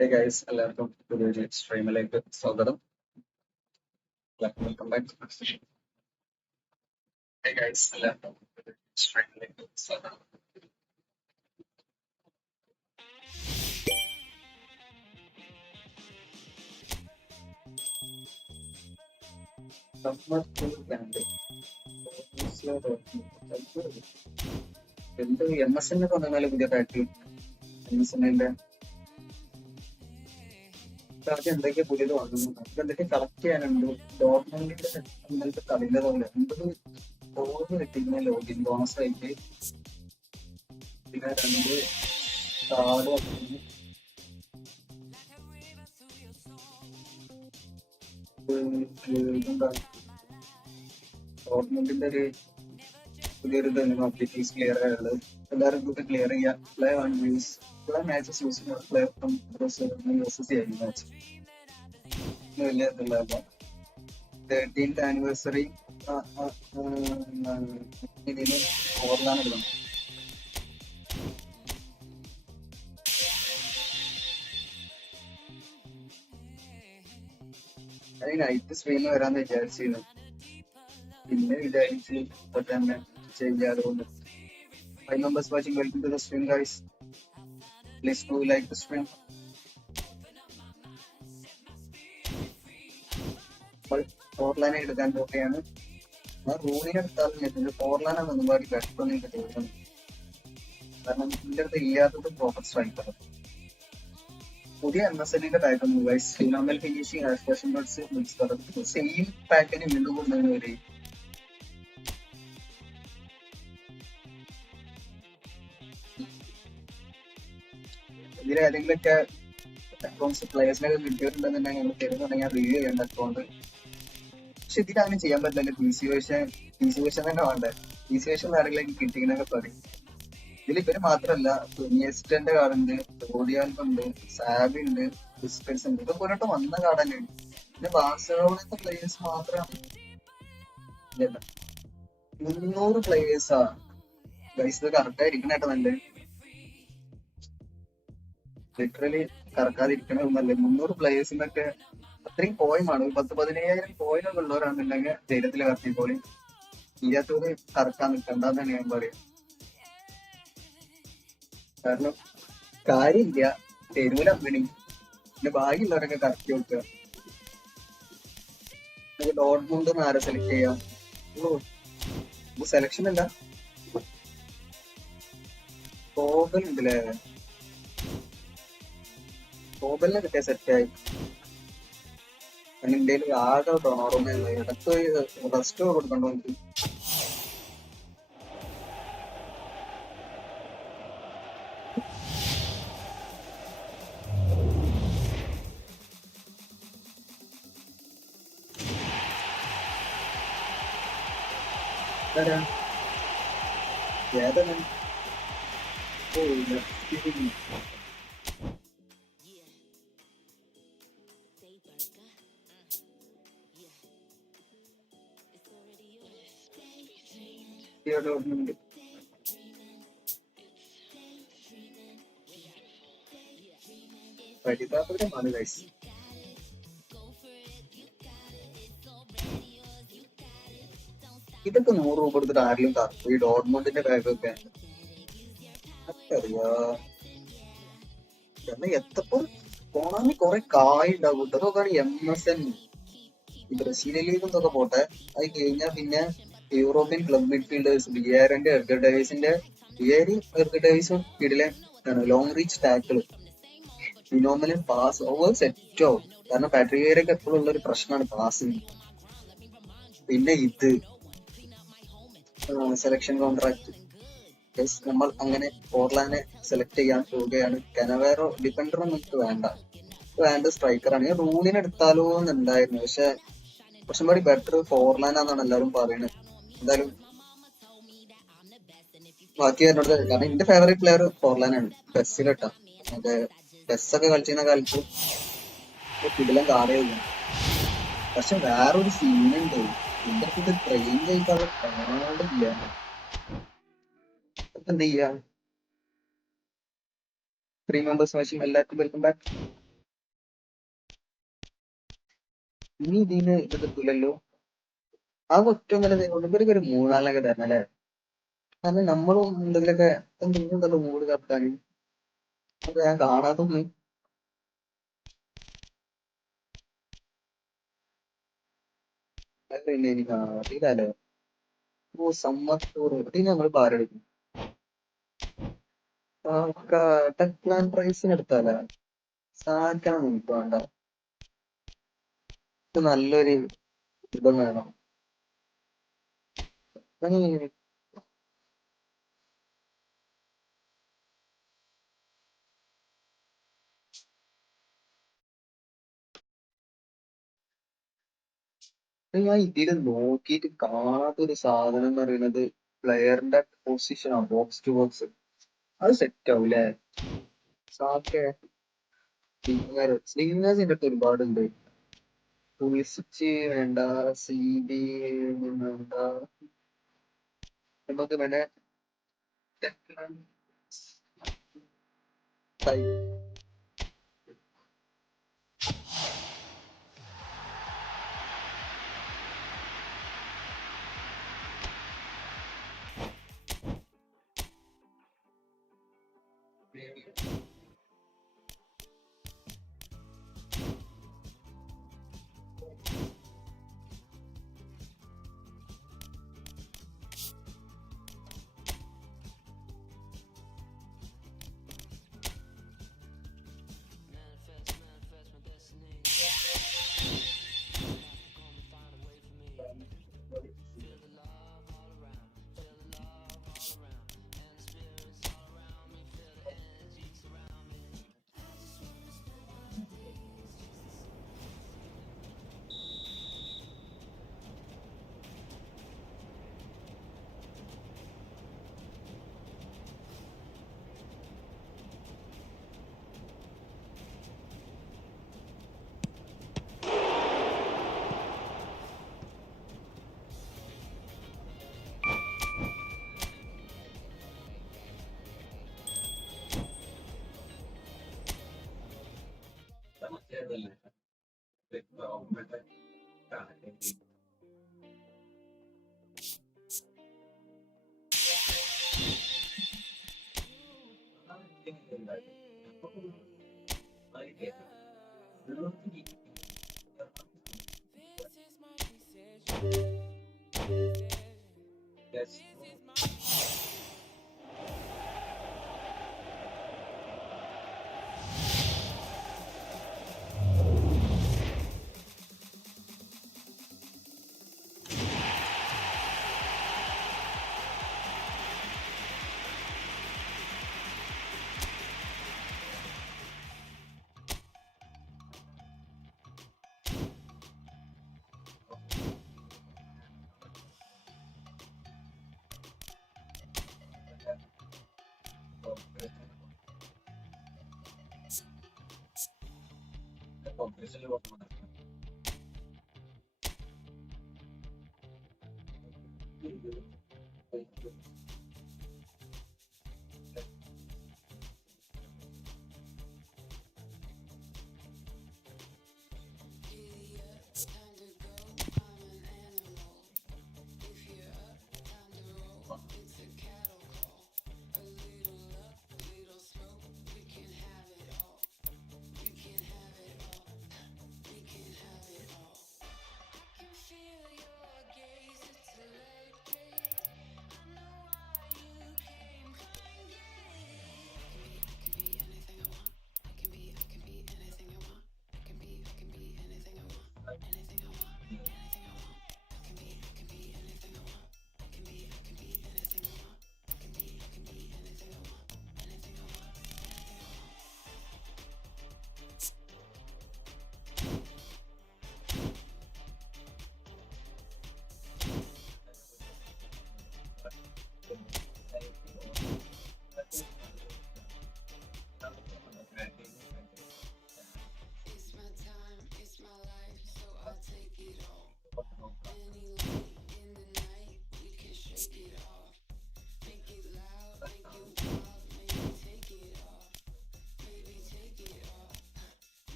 Hey guys, എല്ലാവർക്കും പുതിയൊരു സ്ട്രീമിലേക്ക് സ്വാഗതം. Welcome back. Hey guys, എല്ലാവർക്കും പുതിയൊരു സ്ട്രീമിലേക്ക് സ്വാഗതം. എന്ത് MS കൊണ്ടുവന്നാലും പുതിയ പാക്ക് MS ആദ്യം എന്തൊക്കെ പുതിയത് വന്നു, നമുക്ക് എന്തൊക്കെ കളക്ട് ചെയ്യാനുണ്ട്. ഡോക്യുമെന്റിന്റെ ഇന്നലത്തെ കളിയുടെ പോലെ എന്തൊരു ഓർമ്മ കിട്ടിയിരുന്ന ലോഗിൻ ബോണസ് ആയിട്ട് പിന്നെ 2 കാർഡ് വന്നു. എന്താ ഡോക്യുമെന്റിന്റെ ഒരു പുതിയൊരു ഇതാണ് അപ്ലിക്കേഷൻ ക്ലിയർ ആയുള്ളത്. എല്ലാവരും കൂടി ക്ലിയർ ചെയ്യുക. Play own use play matches using play from uses ചെയ്യുന്ന മാച്ച് വലിയ ഇതുള്ളതല്ല. 13th ആനിവേഴ്സറി ഇതിന് ഓർലാണ് ഇടണം. അത് നൈറ്റ് സ്ട്രീം വരാന്ന് വിചാരിച്ചിരുന്നു, പിന്നെ വിചാരിച്ച് ഇപ്പൊ തന്നെ ചെയ്യാതെ കൊണ്ട്. 5 members watching, welcome to the stream guys. Please do like the stream. Forlan എടുക്കാൻ പോവുകയാണ്. റൂണിനെ എടുത്താലും ഫോർലാനാണ് ഒരുപാട് ബെറ്റർ എനിക്ക് തോന്നുന്നു. കാരണം ഇതിന്റെ അടുത്ത് ഇല്ലാത്തത് പ്രോപ്പർ സ്ട്രൈക്കർ. പുതിയ MSNന്റെ പാക്ക് ഒന്ന് ഗൈസ്, ഫിനോമൽ ഫിനിഷിംഗ് ആസ്പെഷൻ ബഡ്സ് മിക്സ് സെയിം പാക്കിന് വീണ്ടും കൊണ്ടുവന്ന് വരെ. ഇതിൽ ഏതെങ്കിലുമൊക്കെ അക്കൗണ്ട്സ് പ്ലേയേഴ്സിനൊക്കെ കിട്ടിയിട്ടുണ്ടെന്നുണ്ടെങ്കിൽ നമ്മൾ തരുന്നുണ്ടെങ്കിൽ റിവ്യൂ ചെയ്യേണ്ട അക്കൗണ്ട്. പക്ഷെ ഇതിലങ്ങനെ ചെയ്യാൻ പറ്റില്ല. PC വേർഷൻ തന്നെ വേണ്ടേ. PC വേർഷൻ ആരെങ്കിലും കിട്ടിയെന്നൊക്കെ പറയും. ഇതിൽ ഇവര് മാത്രല്ല, ന്റെ കാർഡുണ്ട്, ഓഡിയാൽബുണ്ട്, സാബി ഉണ്ട്, ബിസ്കറ്റ്സ് ഉണ്ട്. ഇതൊക്കെ ഒരിട്ട് വന്ന കാർഡ് തന്നെയാണ്. പിന്നെ ബാഴ്സലോണത്തെ പ്ലേയേഴ്സ് മാത്രമാണ് 300 പ്ലേയേഴ്സാ ഗൈസ്. ഇത് കറക്റ്റ് ആയിരിക്കണേട്ടോ നല്ലത്. ലിറ്ററലി കറക്കാതിരിക്കണമെന്നല്ലേ. 300 പ്ലേയേഴ്സിനൊക്കെ അത്രയും കോയിമാണ്. 10,000-15,000 കോയിനൊക്കെ ഉള്ളവരാണെന്നുണ്ടെങ്കിൽ ധൈര്യത്തിൽ കറക്കിക്കോളി. ഇല്ലാത്തവര് കറക്കാൻ നിൽക്കണ്ടെന്നാണ് ഞാൻ പറയാം. കാരണം കാര്യമില്ല, തെരുവിൽ അമ്പണി. പിന്നെ ഭാഗ്യമുള്ളവരൊക്കെ കറക്കി വെക്കുക. നമുക്ക് ഡോട്ട്മുണ്ട് ആരെ സെലക്ട് ചെയ്യാം. സെലക്ഷൻ അല്ല, കോബൽ ഉണ്ടല്ലേ. കോബലിനെ കിട്ടിയ സെറ്റായി. എന്റെ ആകെ ഡൊണോറൊന്നും ഇടക്ക് റെസ്റ്റ് കൊടുക്കണ്ടോ എനിക്ക്. ഏതാണ് ഡോട്ട്മുണ്ട്. പരിതാപകരമാണ് ഗൈസ്. ഇതൊക്കെ 100 രൂപ കൊടുത്തിട്ട് ആരെങ്കിലും കറക്കും? ഈ ഡോട്ട്മുണ്ടിന്റെ ബാഗൊക്കെ അറിയാ. കാരണം എത്തപ്പോ പോണാന്ന് കൊറേ കായ് ഉണ്ടാവും. ഇതൊക്കെയാണ് MSN. ഈ ബ്രസീലിലേക്കും ഇതൊക്കെ പോട്ടെ. അത് കഴിഞ്ഞാൽ പിന്നെ യൂറോപ്യൻ ക്ലബ് മിഡ്ഫീൽഡേഴ്സ് ബിയാറിന്റെ എർഗർ ഡേവിസിന്റെ എർഗർ ഡേവിസും ഇതിലെ long reach tackle phenomenal pass over സെറ്റോ. കാരണം പാട്രികയൊക്കെ എപ്പോഴും ഉള്ള ഒരു പ്രശ്നമാണ് പാസിങ്. പിന്നെ ഇത് സെലക്ഷൻ കോൺട്രാക്ട്. നമ്മൾ അങ്ങനെ ഫോർലാനെ സെലക്ട് ചെയ്യാൻ പോവുകയാണ്. കനവേറോ ഡിഫൻഡർ ഒന്നും വേണ്ട സ്ട്രൈക്കറാണ്. റൂളിനെ എടുത്താലോ എന്നുണ്ടായിരുന്നു, പക്ഷെ കുറച്ചും കൂടി ബെറ്റർ ഫോർലാനാന്നാണ് എല്ലാവരും പറയുന്നത്. എന്തായാലും ബാക്കി എന്നോട്, കാരണം എന്റെ ഫേവറേറ്റ് പ്ലെയർ ഫോർലാനാണ്. പെസ്സിലിട്ടാ മറ്റേ പെസ്സൊക്കെ കളിച്ചിരുന്ന കാലത്ത് കിടിലം കാറിയില്ല. പക്ഷെ വേറൊരു സീനുണ്ട്, എന്റെ അടുത്ത് ട്രെയിൻ ചെയ്താൽ കാണില്ല. എന്ത് ചെയ്യാ. 3 members വാച്ചിങ്, എല്ലാവർക്കും വെൽക്കം ബാക്ക്. ഇനി ഇതിന് ഇത് കിട്ടൂലല്ലോ. ആ കുറ്റം വരെ ഇവർക്ക് ഒരു മൂന്നാളിനൊക്കെ തരണം അല്ലേ? കാരണം നമ്മളും എന്തെങ്കിലും മൂഡ് കത്താൻ അത് ഞാൻ കാണാത്തൊന്നും അല്ല എനിക്ക് അറിയില്ലല്ലോ. ഓ സമ്മർ ഇത് ഞങ്ങൾ പാരെടുക്കും. ടെക്ലാൻ പ്രൈസിന് എടുത്താലേ സാധിക്കണം നമുക്ക് വേണ്ട. ഇത് നല്ലൊരു ഇതും വേണം. ഞാൻ ഇതിൽ നോക്കിയിട്ട് കാണാത്തൊരു സാധനം എന്ന് പറയുന്നത് പ്ലെയറിന്റെ പൊസിഷനാണ്, ബോക്സ് ടു ബോക്സ്. അത് സെറ്റ് ആവൂലേ? സാക്കെ സ്ലിംഗേഴ്സ് എൻ്റെ അടുത്ത് ഒരുപാടുണ്ട്. പുളിസിച്ച് വേണ്ട, സി ബി വേണ്ട, നമുക്ക് വേണേ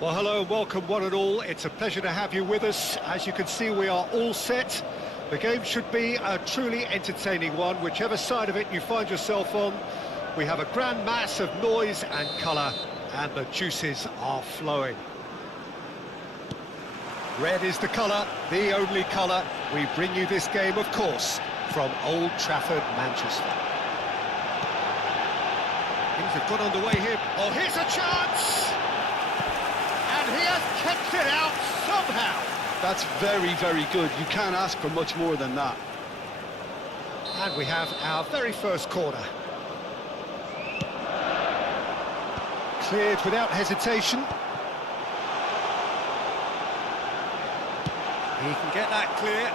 Well, hello and welcome one and all. It's a pleasure to have you with us. As you can see, we are all set. The game should be a truly entertaining one, whichever side of it you find yourself on. We have a grand mass of noise and colour, and the juices are flowing. Red is the colour, the only colour. We bring you this game, of course, from Old Trafford, Manchester. Things have got underway here. Oh, here's a chance! And he has kept it out somehow. That's very, very good. You can't ask for much more than that. And we have our very first corner. Cleared without hesitation. He can get that clear.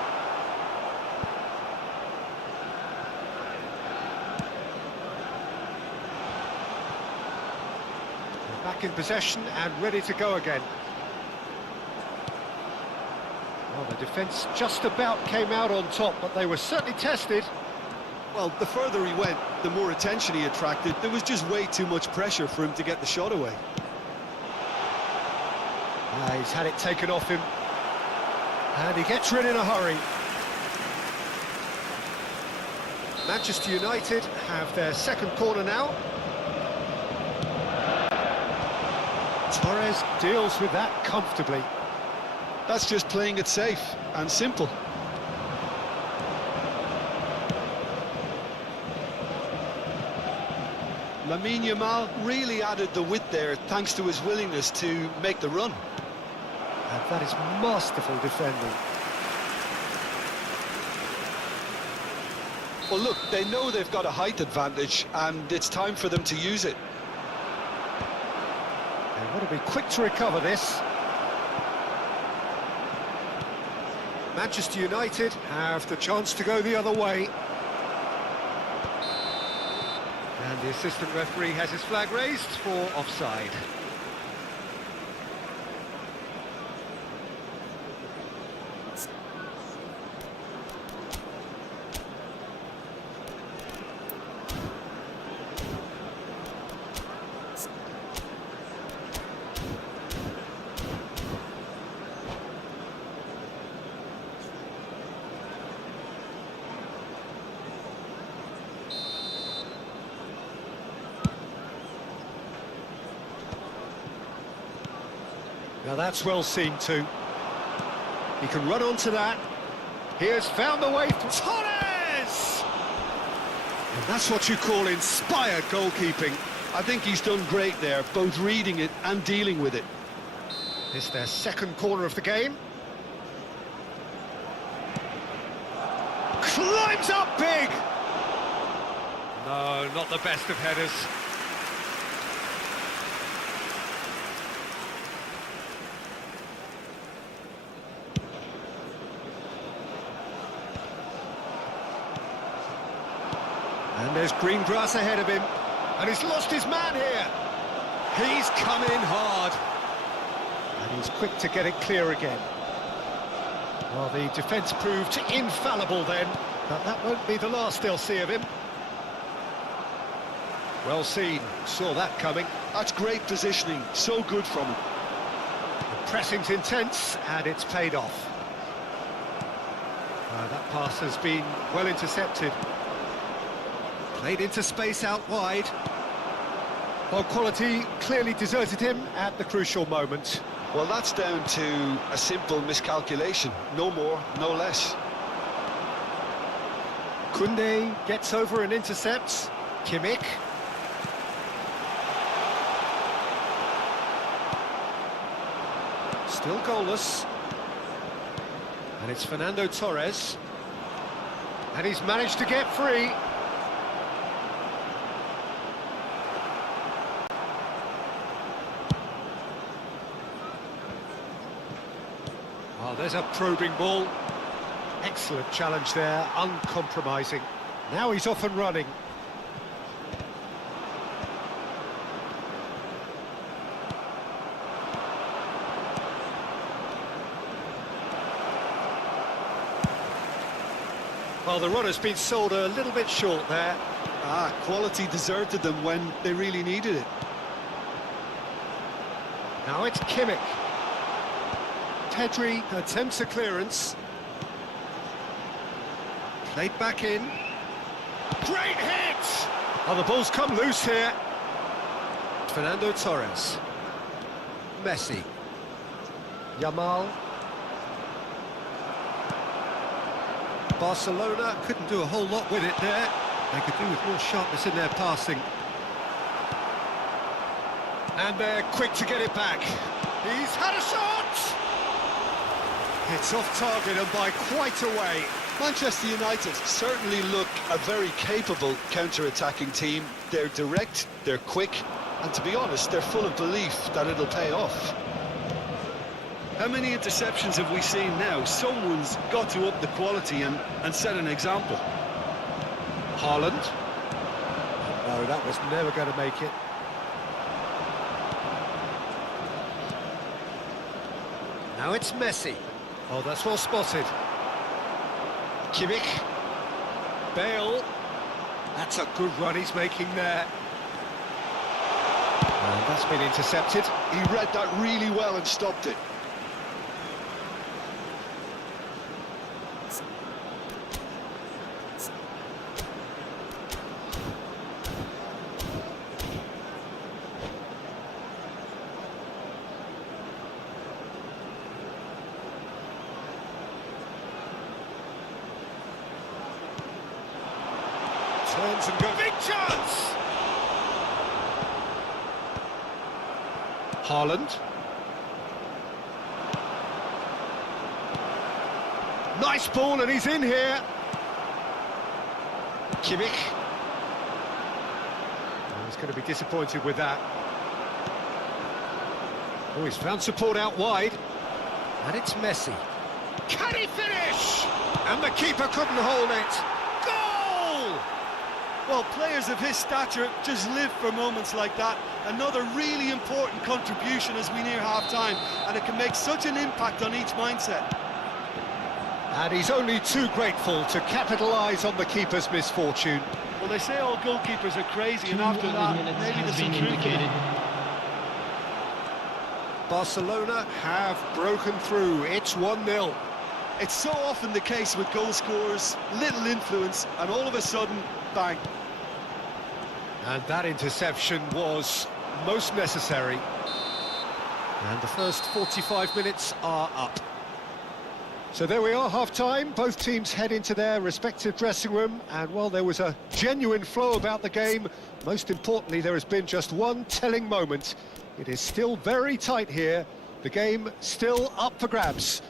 We're back in possession and ready to go again. Well, the defence just about came out on top, but they were certainly tested. Well, the further he went, the more attention he attracted. There was just way too much pressure for him to get the shot away. He's had it taken off him. And he gets rid in a hurry. Manchester United have their second corner now. Torres deals with that comfortably. That's just playing it safe and simple. Lamine Yamal really added the width there thanks to his willingness to make the run. And that is masterful defending. Well, look, they know they've got a height advantage, and it's time for them to use it. They want to be quick to recover this. Manchester United have the chance to go the other way. And the assistant referee has his flag raised for offside. Now that's well seen too. He can run onto that. He has found the way for Torres! And that's what you call inspired goalkeeping. I think he's done great there, both reading it and dealing with it. It's their second corner of the game. Climbs up big! No, not the best of headers. And there's green grass ahead of him. And he's lost his man here. He's come in hard. And he's quick to get it clear again. Well, the defence proved infallible then, but that won't be the last they'll see of him. Well seen, saw that coming. That's great positioning, so good from him. The pressing's intense, and it's paid off. That pass has been well intercepted. Played into space out wide. Well, quality clearly deserted him at the crucial moment. Well, that's down to a simple miscalculation. No more, no less. Koundé gets over and intercepts. Kimmich. Still goalless. And it's Fernando Torres. And he's managed to get free. Oh, there's a probing ball. Excellent challenge there, uncompromising. Now he's off and running. Well, the runner's been sold a little bit short there. Quality deserted them when they really needed it. Now it's Kimmich. Pedri attempts a clearance. Played back in. Great hit! Oh, the ball's come loose here. Fernando Torres. Messi. Yamal. Barcelona couldn't do a whole lot with it there. They could do with more sharpness in their passing. And they're quick to get it back. He's had a shot! It's off target and by quite a way. Manchester United certainly look a very capable counter-attacking team. They're direct, they're quick, and to be honest, they're full of belief that it'll pay off. How many interceptions have we seen now? Someone's got to up the quality and set an example. Haaland. No, that was never going to make it. Now it's Messi. Oh, that's well spotted. Kimmich. Bale. That's a good run he's making there. And that's been intercepted. He read that really well and stopped it. Turns and goes. Big chance! Haaland. Nice ball and he's in here. Kimmich. Oh, he's going to be disappointed with that. Oh, he's found support out wide. And it's Messi. Can he finish? And the keeper couldn't hold it. Goal! Well, players of his stature just live for moments like that. Another really important contribution as we near half-time, and it can make such an impact on each mindset. And he's only too grateful to capitalise on the keeper's misfortune. Well, they say all goalkeepers are crazy, and after that, maybe there's some truth in it. Barcelona have broken through. It's 1-0. It's so often the case with goal scorers, little influence, and all of a sudden, bang. And that interception was most necessary. And the first 45 minutes are up. So there we are, half-time. Both teams head into their respective dressing room, and while there was a genuine flow about the game, most importantly, there has been just one telling moment. It is still very tight here. The game still up for grabs.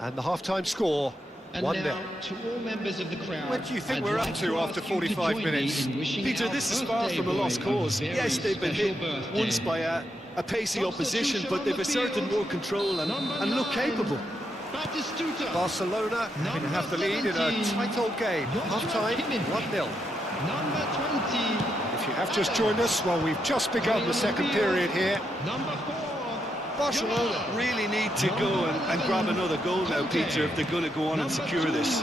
And the half-time score, 1-0. And now, to all members of the crowd, What do you think I'd we're like up to after ask you 45 join minutes? me in wishing Peter, our this is far birthday from a lost boy cause. very Yes, they've been hit special birthday. once by a pacey opposition, but they've asserted more control and look capable. Batistuta. Barcelona having to have the lead in a tight old game. Half-time, 1-0. Number 20. If you have just joined us, well, we've just begun the second period here. Number 4. Barcelona really need to go and grab another goal now, Peter, if they're going to go on and secure this.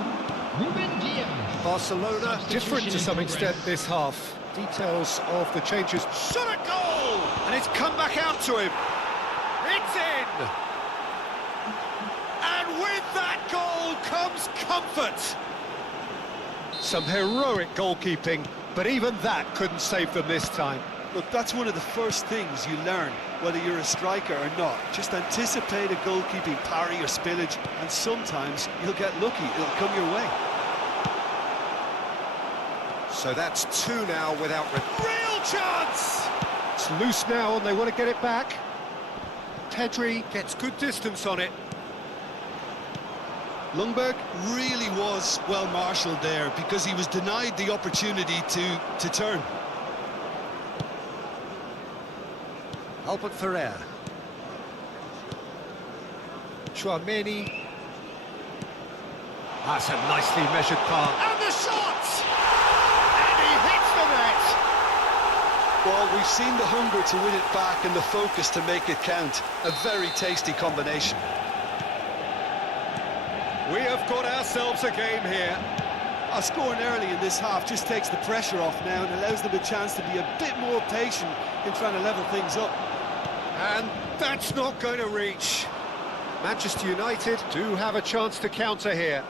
Ruben Diaz. Barcelona different to some extent this half. Details of the changes. Shot at goal! And it's come back out to him. It's in! And with that goal comes comfort. Some heroic goalkeeping, but even that couldn't save them this time. Look, that's one of the first things you learn, whether you're a striker or not. Just anticipate a goalkeeping parry or spillage, and sometimes you'll get lucky. It'll come your way. So that's two now without... Real chance! It's loose now and they want to get it back. Pedri gets good distance on it. Lundberg really was well marshalled there because he was denied the opportunity to turn. Albert Ferrer. Chouameni. That's a nicely measured pass. And the shot! And he hits the net! Well, we've seen the hunger to win it back and the focus to make it count. A very tasty combination. We have got ourselves a game here. Scoring early in this half just takes the pressure off now and allows them a chance to be a bit more patient in trying to level things up. And that's not going to reach. Manchester United do have a chance to counter here.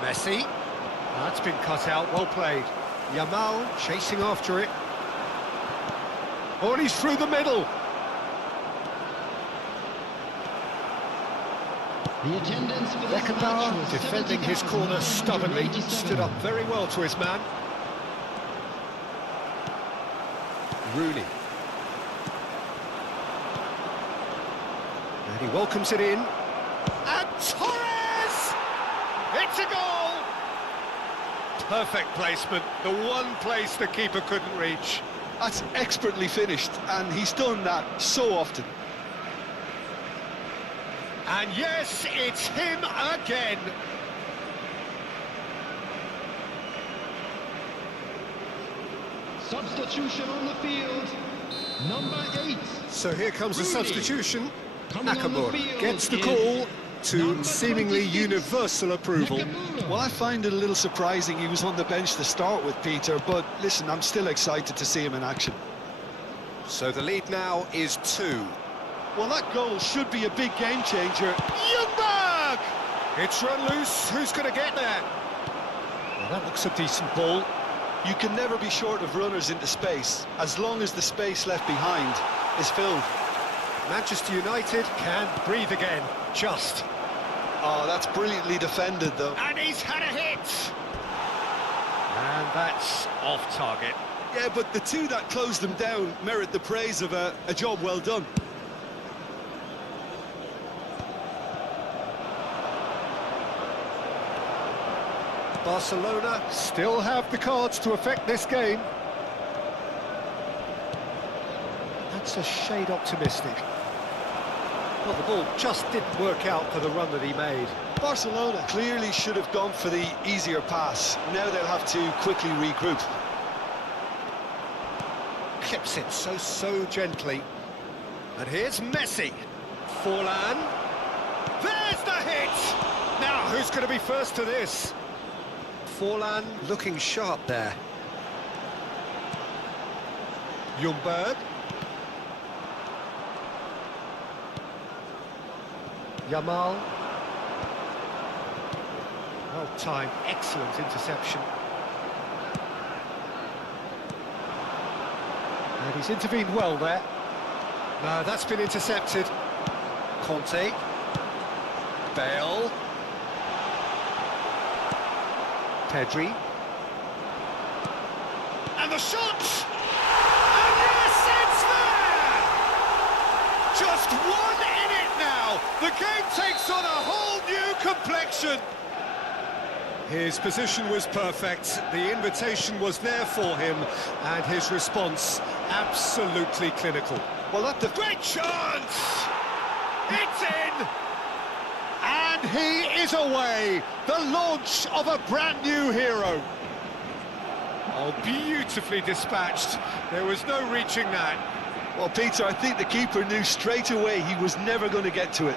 Messi. That's been cut out, well played. Yamal chasing after it. Oh, and he's through the middle. The attendance for this match Beckenbauer was defending his corner stubbornly, 70,187. stood up very well to his man. Rooney. And he welcomes it in. And Torres! It's a goal! Perfect placement, the one place the keeper couldn't reach. That's expertly finished, and he's done that so often. And yes, it's him again. Substitution on the field. Number 8. So here comes the Rooney. Substitution. Coming on the Nakamura field gets the is call to number seemingly 26, universal approval. Nakamura. Well, I find it a little surprising he was on the bench to start with, Peter, but listen, I'm still excited to see him in action. So the lead now is 2. Well, that goal should be a big game changer. Ljungberg! It's run loose. Who's going to get there? Well, that looks a decent ball. You can never be short of runners into space, as long as the space left behind is filled. Manchester United can breathe again. Just. Oh, that's brilliantly defended, though. And he's had a hit. And that's off target. Yeah, but the two that closed them down merit the praise of a job well done. Barcelona still have the cards to affect this game. That's a shade optimistic. Well, the ball just didn't work out for the run that he made. Barcelona clearly should have gone for the easier pass. Now they'll have to quickly regroup. Clips it so gently. And here's Messi. Forlan. There's the hit! Now, who's going to be first to this? Forlan looking sharp there. Ljungberg. Yamal. Well timed, excellent interception. And he's intervened well there. No, that's been intercepted. Conte. Bale. Pedri. And the shot! And yes, it's there! Just one in it now. The game takes on a whole new complexion. His position was perfect, the invitation was there for him, and his response absolutely clinical. Well, that's a Great chance! It's in! And he is away! The launch of a brand new hero. Oh, beautifully dispatched. There was no reaching that. Well, Peter, I think the keeper knew straight away he was never going to get to it.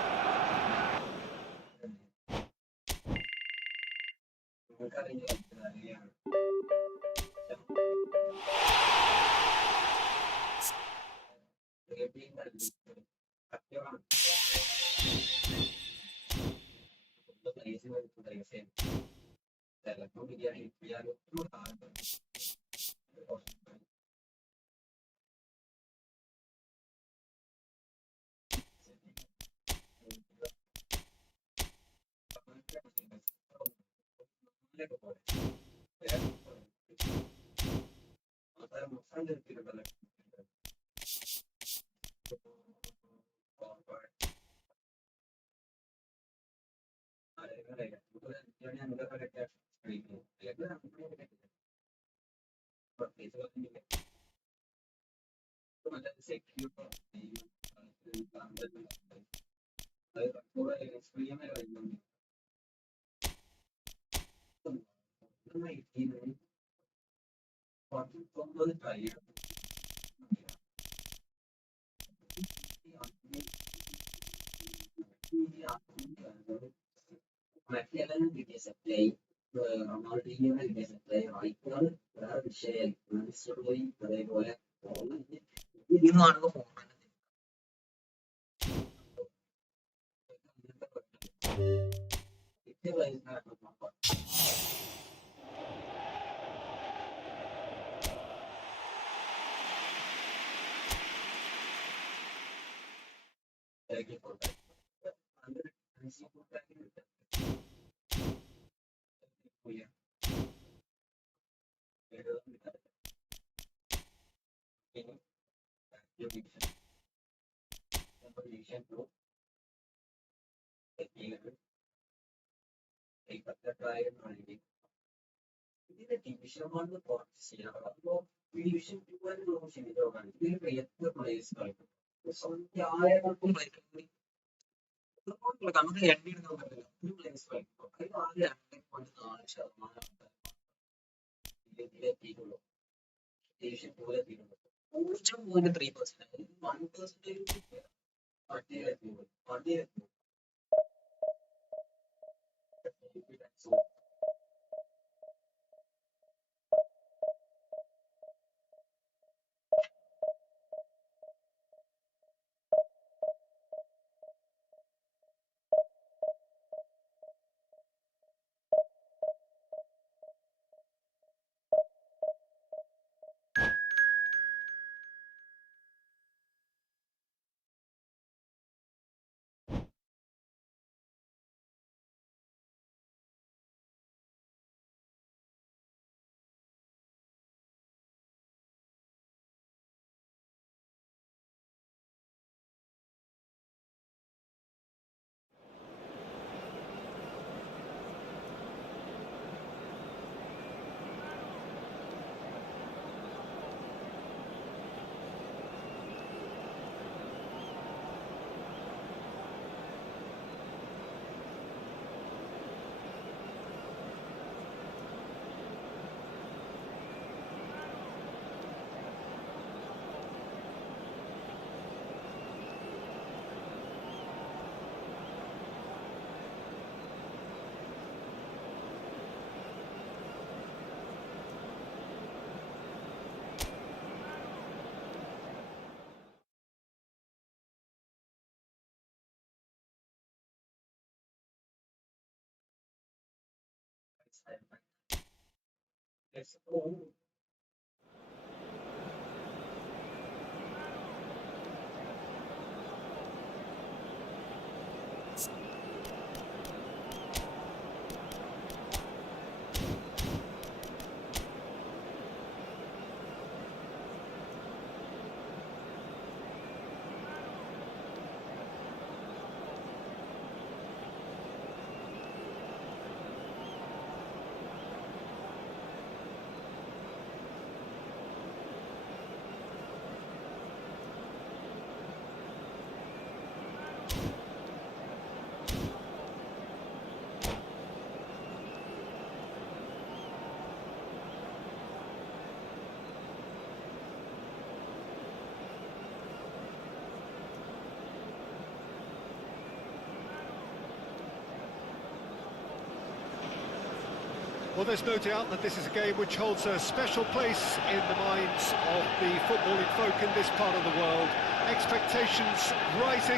Well, there's no doubt that this is a game which holds a special place in the minds of the footballing folk in this part of the world. Expectations rising,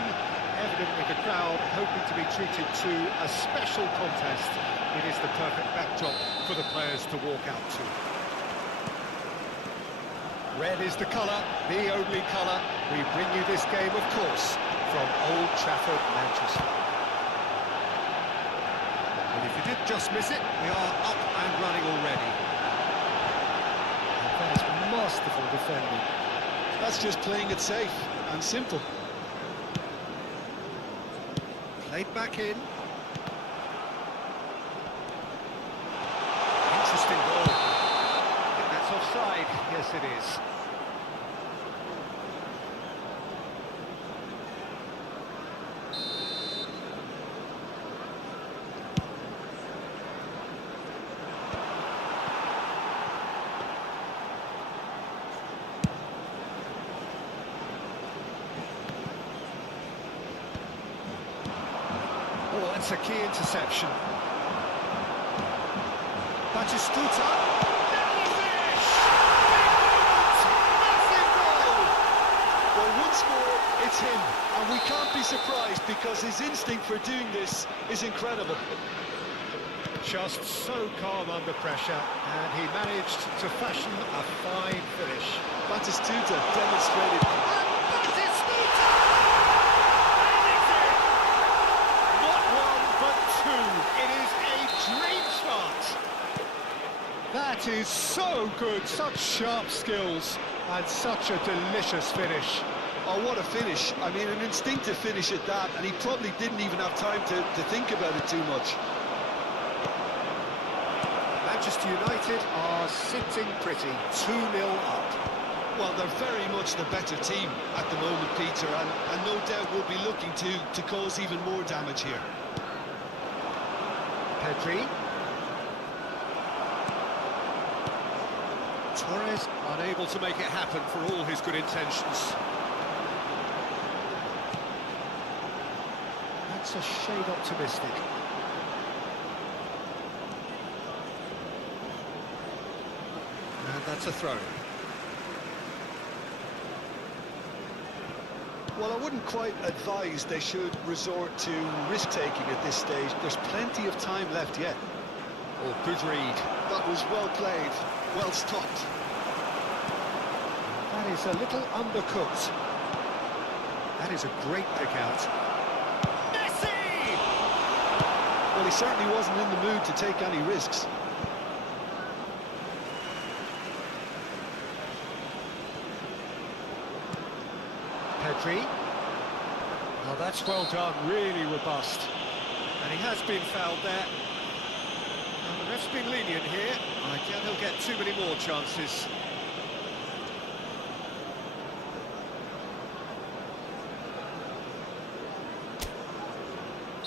evidently the crowd hoping to be treated to a special contest. It is the perfect backdrop for the players to walk out to. Red is the colour, the only colour. We bring you this game, of course, from Old Trafford, Manchester. And if you did just miss it, we are up and running already. And that is masterful defending. That's just playing it safe and simple. Played back in. Interesting goal. I think that's offside. Yes, it is. Oh, that's a key interception. Batistuta. Now the finish! Massive goal! Well, once more, it's him, and we can't be surprised because his instinct for doing this is incredible. Just so calm under pressure, and he managed to fashion a fine finish. Batistuta demonstrated. Batistuta! And it's in! Not one, but two. It is a dream start. That is so good, such sharp skills, and such a delicious finish. Oh, what a finish. I mean, an instinctive finish at that, and he probably didn't even have time to think about it too much. Manchester United are sitting pretty, 2-0 up. Well, they're very much the better team at the moment, Peter, and no doubt will be looking to cause even more damage here. Pedri. Torres unable to make it happen for all his good intentions. That's a shade optimistic. And that's a throw. Well, I wouldn't quite advise they should resort to risk-taking at this stage. There's plenty of time left yet. Oh, good read. That was well played, well stopped. That is a little undercooked. That is a great pick out. Messi! Well, he certainly wasn't in the mood to take any risks. Pedri. Well, that's well done, really robust. And he has been fouled there. And the ref's been lenient here. I doubt he'll get too many more chances.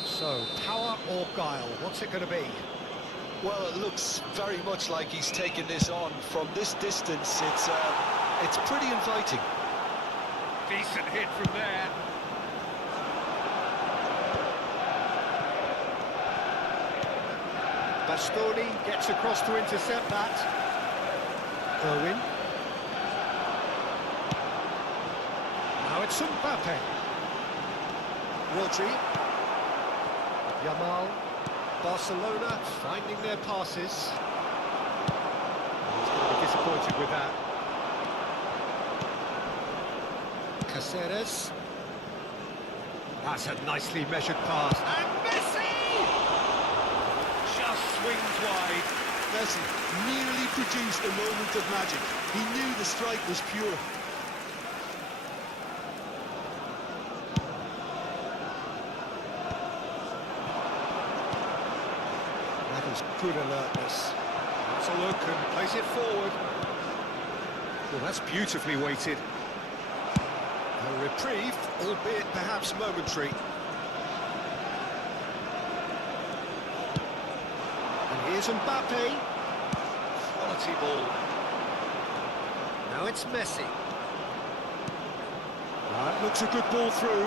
So, power or guile, what's it going to be? Well, it looks very much like he's taken this on. From this distance, it's pretty inviting. Decent hit from there. Bastoni gets across to intercept that. Owen. Now it's Mbappe. Rodri. Yamal. Barcelona finding their passes. He's going to be disappointed with that. Caceres. That's a nicely measured pass. And Messi! Just swings wide. Messi nearly produced a moment of magic. He knew the strike was pure. That was good alertness. That's a look and plays it forward. Well, that's beautifully weighted. A reprieve, albeit perhaps momentary. And here's Mbappe. Quality ball. Now it's Messi. That looks a good ball through.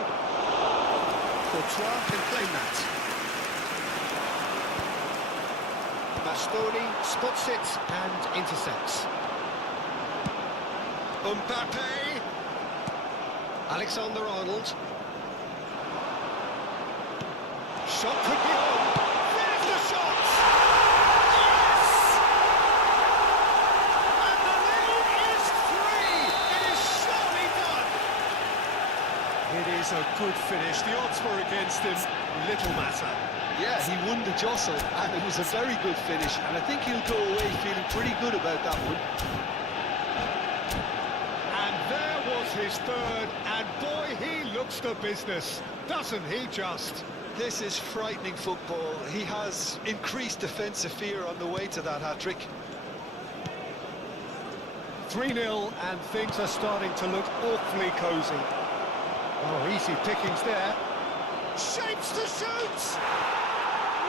Courtois can claim that. Bastoni spots it and intercepts. Mbappe. Alexander-Arnold. Shot could be on. There's the shot! Yes! And the lead is 3! It is surely done! It is a good finish. The odds were against him. Little matter. Yeah, he won the jostle, and it was a very good finish, and I think he'll go away feeling pretty good about that one. And there was his third, and boy, he looks the business, doesn't he just? This is frightening football. He has increased defensive fear on the way to that hat-trick. 3-0, and things are starting to look awfully cosy. Oh, easy pickings there. Shapes to shoot!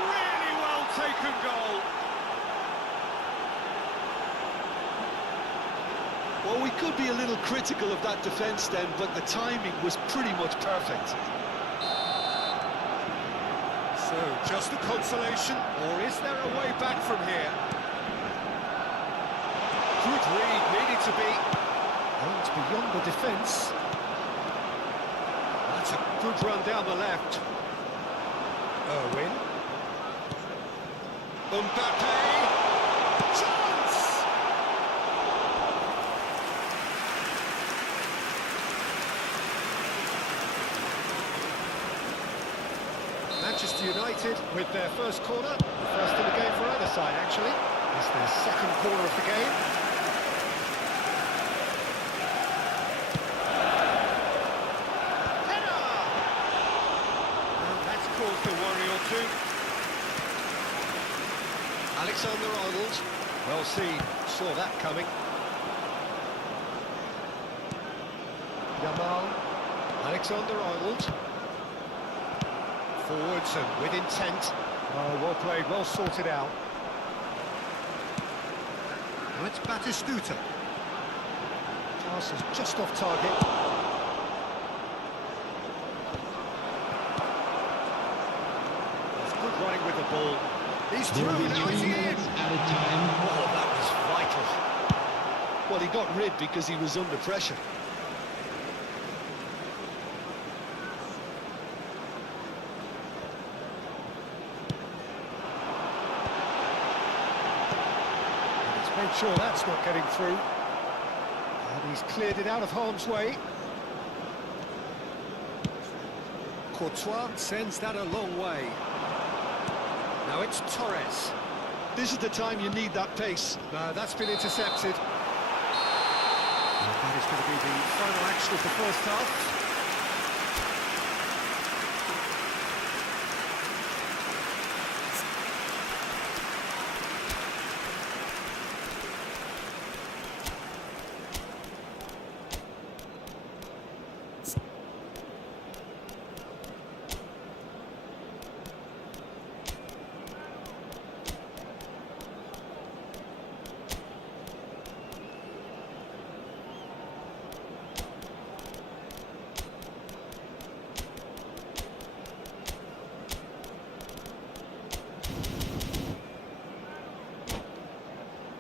Really well taken goal. Well, we could be a little critical of that defence then, but the timing was pretty much perfect. So, just a consolation, or is there a way back from here? Good read, needed to be. Oh, it's beyond the defence. That's a good run down the left. Irwin. Mbappe. Chance! Manchester United with their first corner. First in the game for either side, actually. It's their second corner of the game. Header! And that's caused a worry or two. Alexander-Arnold. Well seen. Saw that coming. Yamal. Alexander-Arnold. Forwards and with intent. Oh, well played, well sorted out. Now it's Batistuta. Pass is just off target. That's good running with the ball. He's through, There will be now 3 is he in? minutes added time. Oh, that was vital. Well, he got rid because he was under pressure. Make sure that's not getting through. And he's cleared it out of harm's way. Courtois sends that a long way. Now it's Torres. This is the time you need that pace. No, that's been intercepted. And that is going to be the final action of the first half.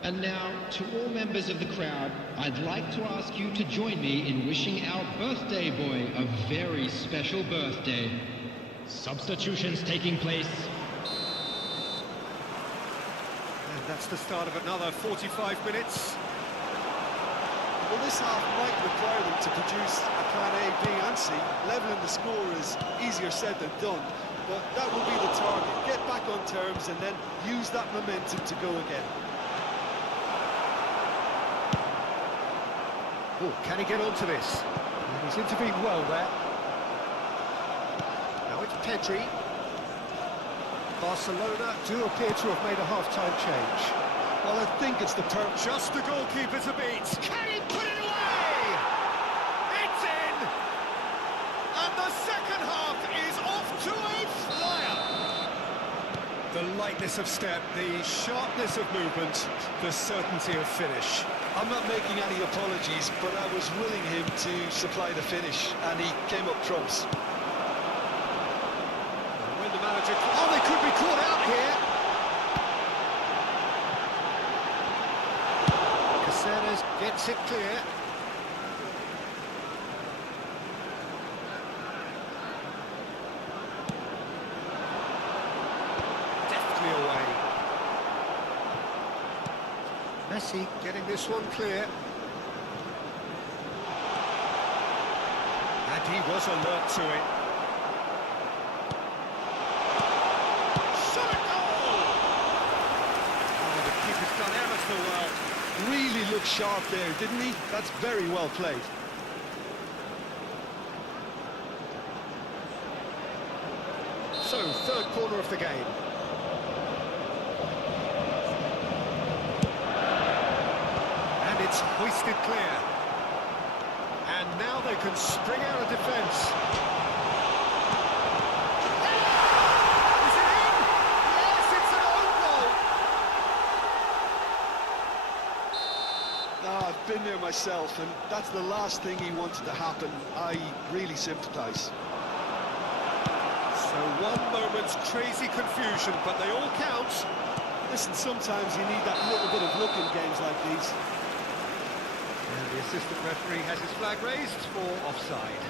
And now, to all members of the crowd, I'd like to ask you to join me in wishing our birthday boy a very special birthday. Substitutions taking place. And that's the start of another 45 minutes. Well, this half might require them to produce a plan A, B and C. Leveling the score is easier said than done, but that will be the target. Get back on terms and then use that momentum to go again. Oh, can he get onto this? And he's intervened well there. Now it's Pedri. Barcelona do appear to have made a half-time change. Well, I think it's the Just the goalkeeper to beat. Can he put it away? It's in! And the second half is off to a flyer. The lightness of step, the sharpness of movement, the certainty of finish. I'm not making any apologies, but I was willing him to supply the finish, and he came up trumps. When the manager... Oh, they could be caught out here. Caceres gets it clear. Deftly away. Messi getting this one clear. And he was alert to it. Shot a goal! Oh, the keeper's done ever so well. Really looked sharp there, didn't he? That's very well played. So, third corner of the game. And it's hoisted clear. And now they can string out a defence. Is it in? Yes, it's an own goal. I've been there myself, and that's the last thing he wanted to happen. I really sympathise. So one moment's crazy confusion, but they all count. Listen, sometimes you need that little bit of luck in games like these. And the assistant referee has his flag raised for offside.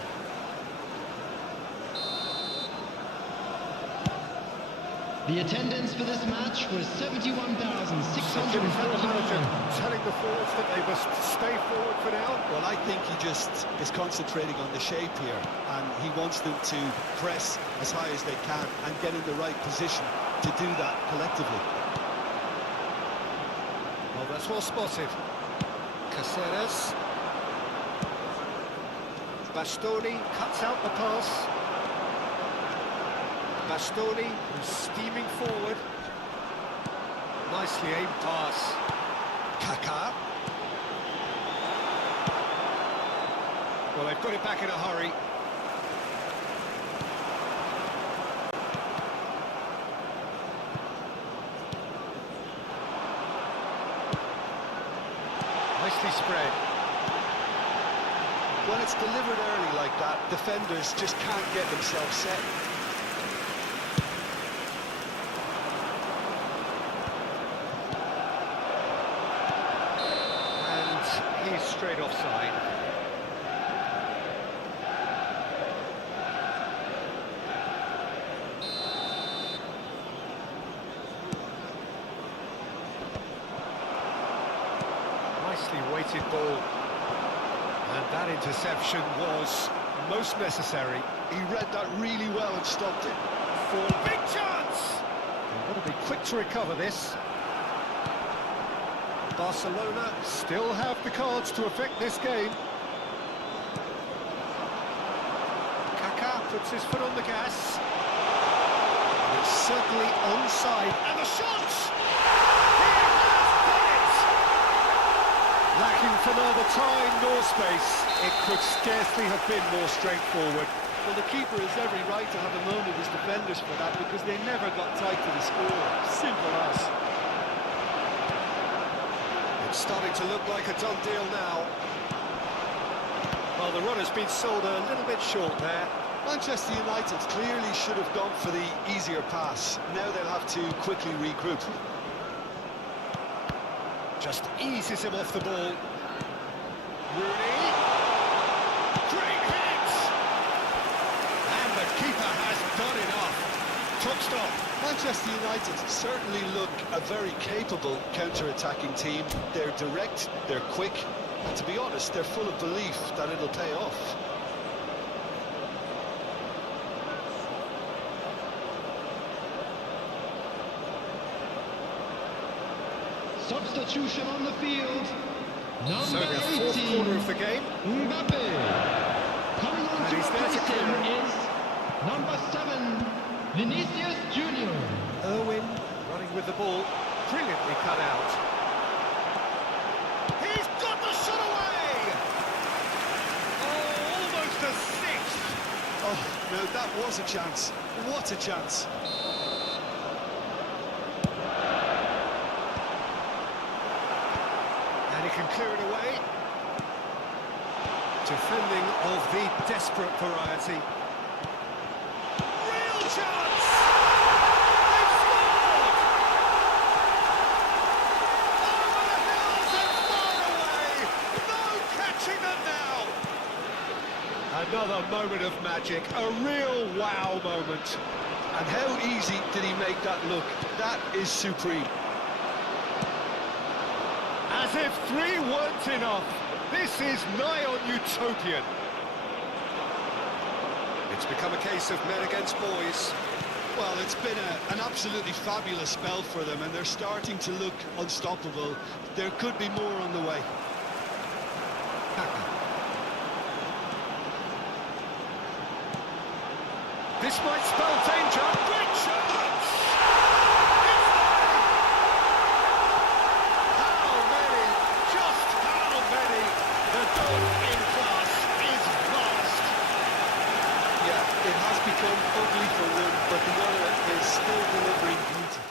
The attendance for this match was So Jim Hamilton 71,649. telling the forwards that they must stay forward for now. Well, I think he just is concentrating on the shape here, and he wants them to press as high as they can and get in the right position to do that collectively. Well, that's well spotted. Caceres. Bastoni cuts out the pass. Bastoni, who's steaming forward. Nicely aimed pass. Kaká. Well, they've got it back in a hurry. Nicely spread. When it's delivered early like that, defenders just can't get themselves set. And he's straight offside. Nicely weighted ball. And that interception was most necessary. He read that really well and stopped it. For big chance! They've got to be quick to recover this. Barcelona still have the cards to affect this game. Kaká puts his foot on the gas. And it's certainly onside. And the shots! He has done it! Lacking for neither time nor space, it could scarcely have been more straightforward. Well, the keeper has every right to have a moan at his defenders for that, because they never got tight to the score. Simple as. It's starting to look like a done deal now. Well, the run has been sold a little bit short there. Manchester United clearly should have gone for the easier pass. Now they'll have to quickly regroup. Just eases him off the ball. Rooney. Great hit! And the keeper has done enough. Top stop. Manchester United certainly look a very capable counter-attacking team. They're direct, they're quick, and to be honest, they're full of belief that it'll pay off. Substitution on the field. So Number the fourth 18, corner of the game. Mbappe. Coming on And to he's there to replace him clear. is number 7, Vinicius Junior. Irwin running with the ball. Brilliantly cut out. He's got the shot away! Oh, almost a sixth! Oh, no, that was a chance. What a chance. And he can clear it away. Defending of the desperate variety. Real chance! They've scored! Over the hills and far away! Another moment of magic, a real wow moment. And how easy did he make that look? That is supreme. As if 3 weren't enough, this is nigh on utopian. It's become a case of men against boys. Well, it's been an absolutely fabulous spell for them, and they're starting to look unstoppable. There could be more on the way. This might spell danger. Great chance! How many? Just how many? The dog in class is vast. Yeah, it has become ugly for one, but the other is still delivering beauty.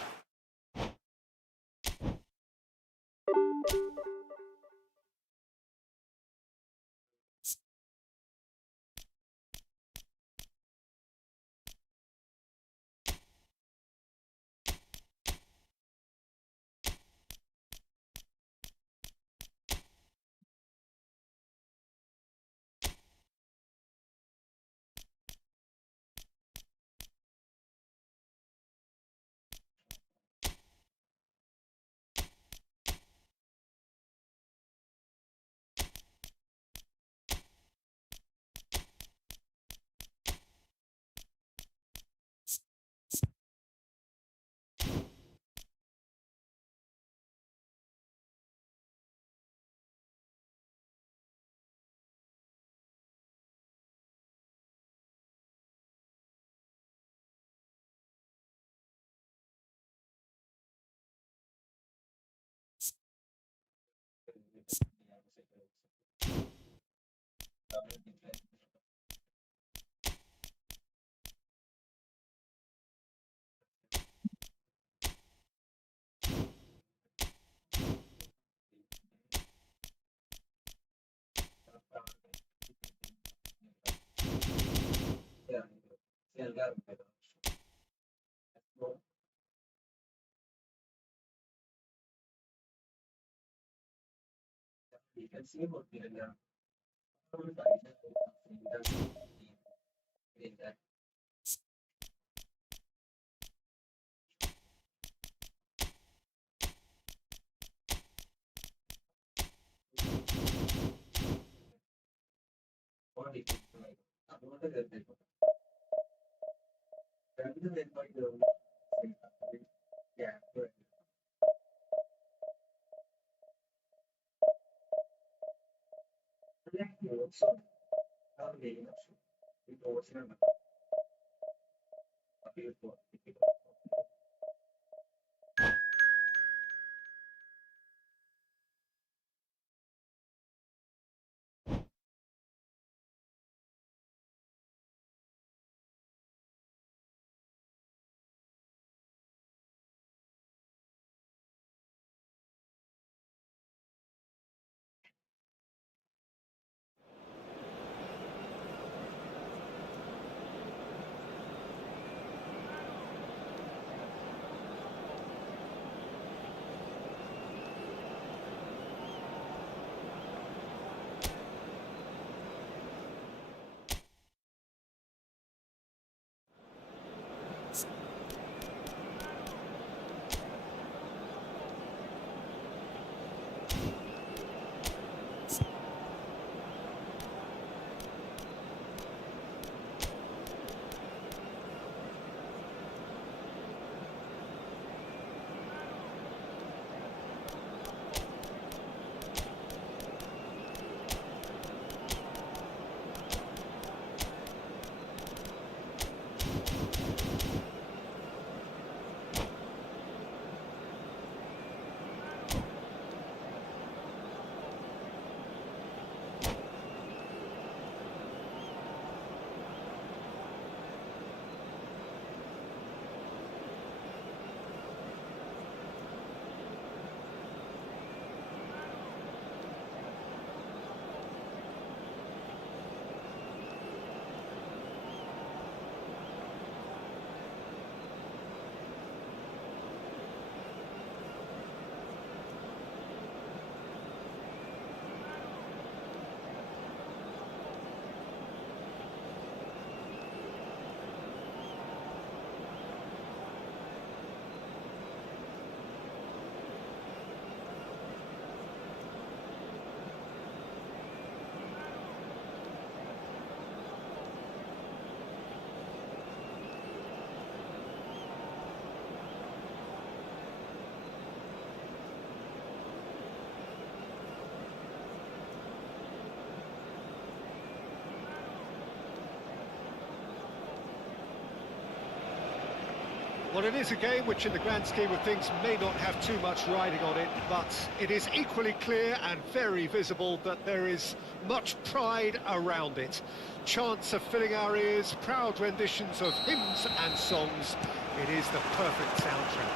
Well, it is a game which in the grand scheme of things may not have too much riding on it, but it is equally clear and very visible that there is much pride around it. Chants are filling our ears, proud renditions of hymns and songs. It is the perfect soundtrack.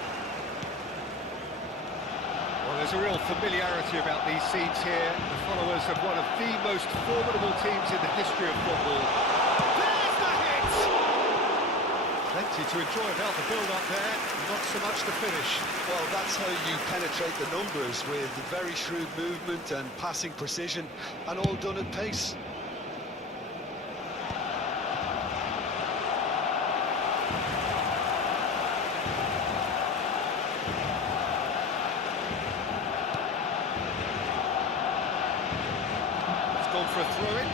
Well, there's a real familiarity about these scenes here. The followers of one of the most formidable teams in the history of football. There's the hit! Plenty to enjoy about the build-up there, not so much the finish. Well, that's how you penetrate the numbers, with very shrewd movement and passing precision, and all done at pace. It's gone for a throw-in.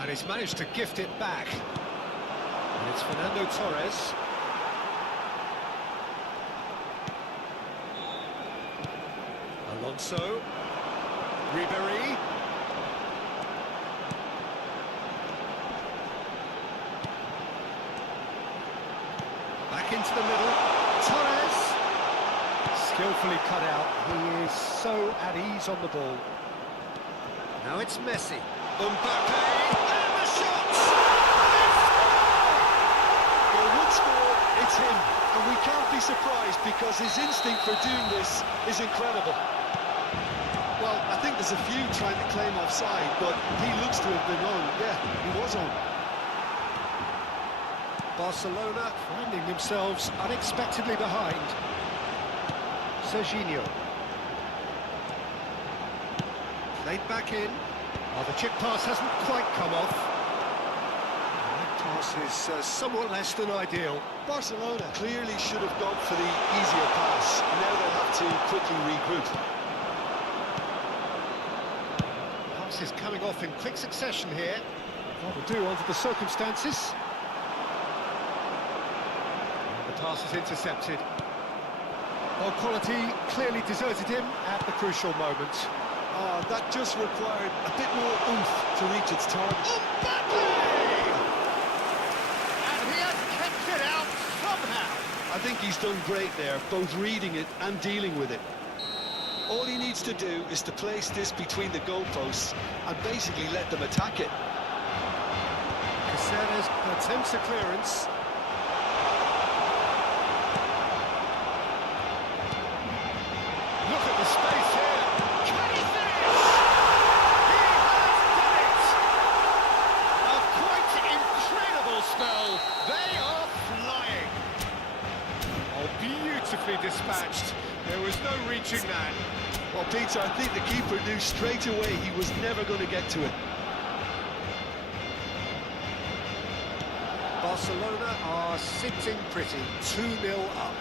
And he's managed to gift it back. And it's Fernando Torres. Alonso. Ribery. Back into the middle. Torres. Skillfully cut out. He is so at ease on the ball. Now it's Messi. Mbappe. It's him, and we can't be surprised because his instinct for doing this is incredible. Well, I think there's a few trying to claim offside, but he looks to have been on. Yeah, he was on. Barcelona finding themselves unexpectedly behind. Serginho. Played back in. Oh, the chip pass hasn't quite come off. Pass is somewhat less than ideal. Barcelona clearly should have gone for the easier pass. Now they'll have to quickly regroup. Pass is coming off in quick succession here. That'll do under the circumstances. And the pass is intercepted. Well, quality clearly deserted him at the crucial moment. Oh, that just required a bit more oomph to reach its target. I think he's done great there, both reading it and dealing with it. All he needs to do is to place this between the goalposts and basically let them attack it. Caceres attempts a clearance. Look at the space here. Can he finish? He has done it! A quite incredible spell. They are flying. Beautifully dispatched. There was no reaching that. Well, Peter, I think the keeper knew straight away he was never going to get to it. Barcelona are sitting pretty, 2-0 up.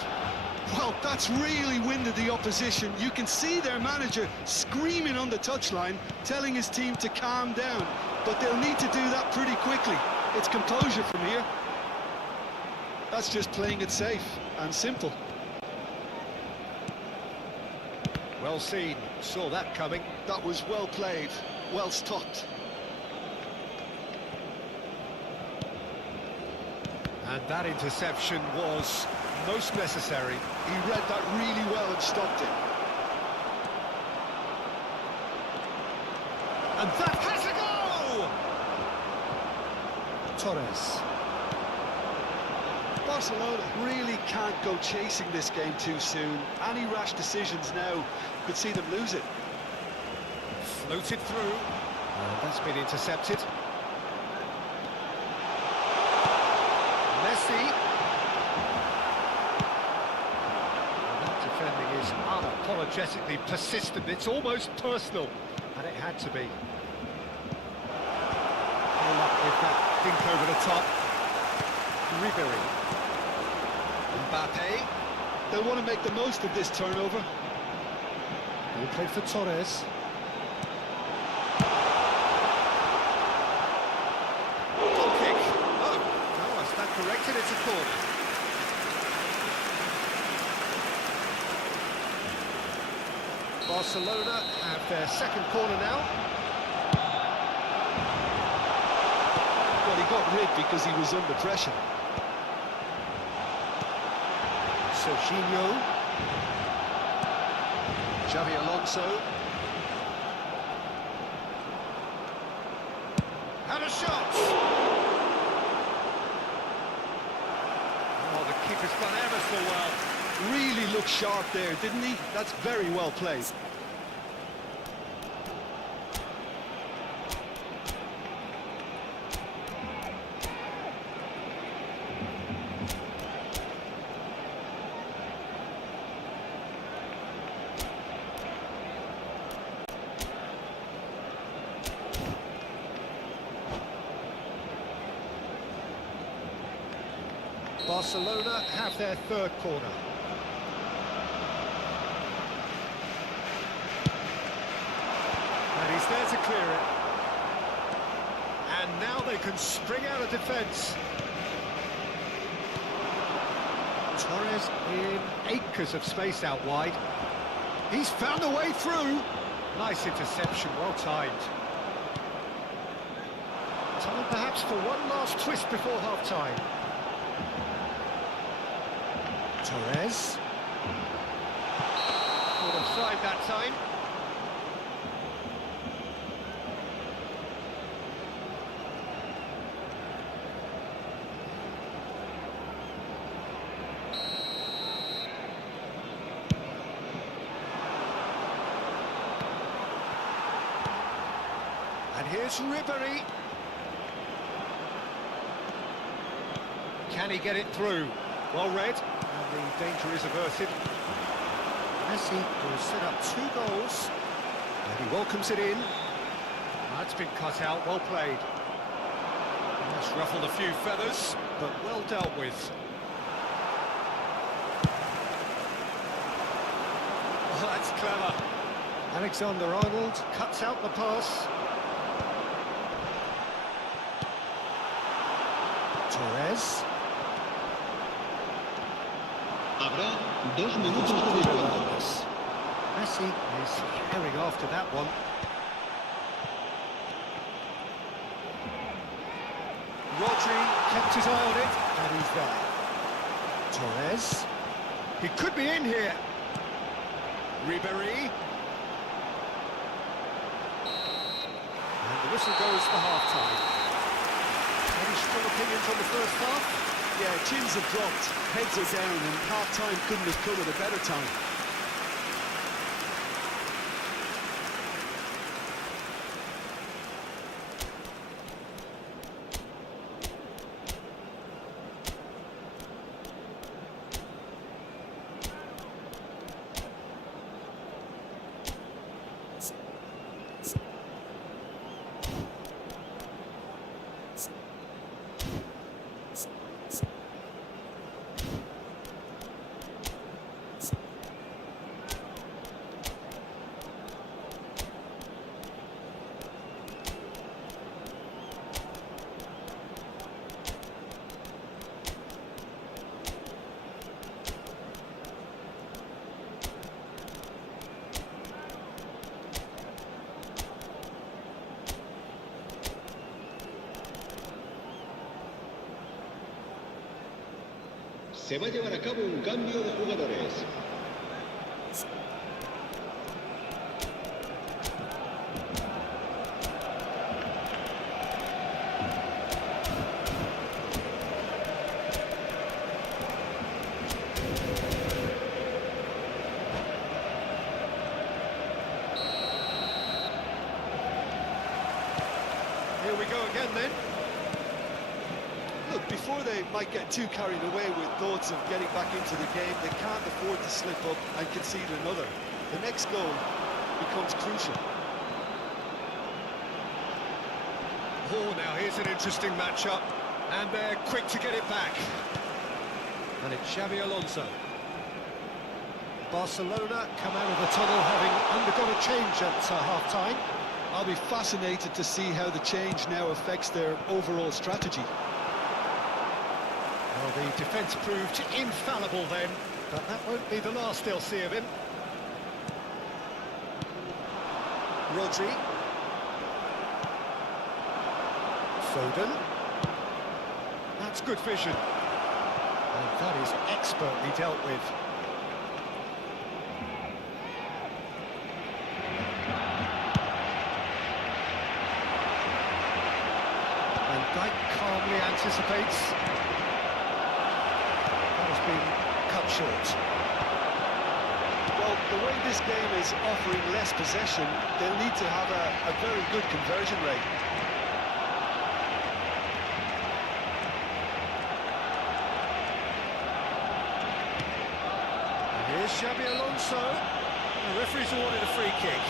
Well, that's really winded the opposition. You can see their manager screaming on the touchline, telling his team to calm down. But they'll need to do that pretty quickly. It's composure from here. That's just playing it safe and simple. Well seen, saw that coming. That was well played, well stopped. And that interception was most necessary. He read that really well and stopped it. And that has a go! Torres. Barcelona really can't go chasing this game too soon. Any rash decisions now could see them lose it. Floated through. That's been intercepted. Messi. That defending is unapologetically persistent. It's almost personal, and it had to be. Good luck with that dink over the top. Ribery. Mbappe. They'll want to make the most of this turnover. He played for Torres. Goal kick. Oh, no, I stand corrected. It's a corner. Barcelona have their second corner now. Well, he got rid because he was under pressure. Serginho. Xavi Alonso. And a shot! Oh, the keeper's done ever so well. Really looked sharp there, didn't he? That's very well played. Barcelona have their third corner. And he's there to clear it. And now they can spring out of defence. Torres in acres of space out wide. He's found a way through. Nice interception, well timed. Time perhaps for one last twist before half-time. Torres. Good offside that time. And here's Ribery. Can he get it through? Well read. The danger is averted. Messi will set up 2 goals. And he welcomes it in. That's been cut out, well played. That's ruffled a few feathers, but well dealt with. Oh, that's clever. Alexander-Arnold cuts out the pass. Torres. Habrá 2 minutos de descuento. Messi is carrying after that one. Rodri kept his eye on it, and he's there. Torres. He could be in here. Ribery. And the whistle goes for half-time. Any strong opinions on the first half? Yeah, chins have dropped, heads are down, and half-time couldn't have come at a better time. Se va a llevar a cabo un cambio de jugadores. here we go again then. Look, before they might get too carried away with thoughts of getting back into the game, they can't afford to slip up and concede another. The next goal becomes crucial. Oh, now here's an interesting matchup, and they're quick to get it back. And it's Xabi Alonso. Barcelona come out of the tunnel having undergone a change at half-time. I'll be fascinated to see how the change now affects their overall strategy. Well, the defence proved infallible then, but that won't be the last they'll see of him. Rodri. Foden. That's good vision. And that is expertly dealt with. And Dyke calmly anticipates. That has been cut short. Well, the way this game is offering less possession, they'll need to have a very good conversion rate. Here's Xabi Alonso. The referee's awarded a free kick.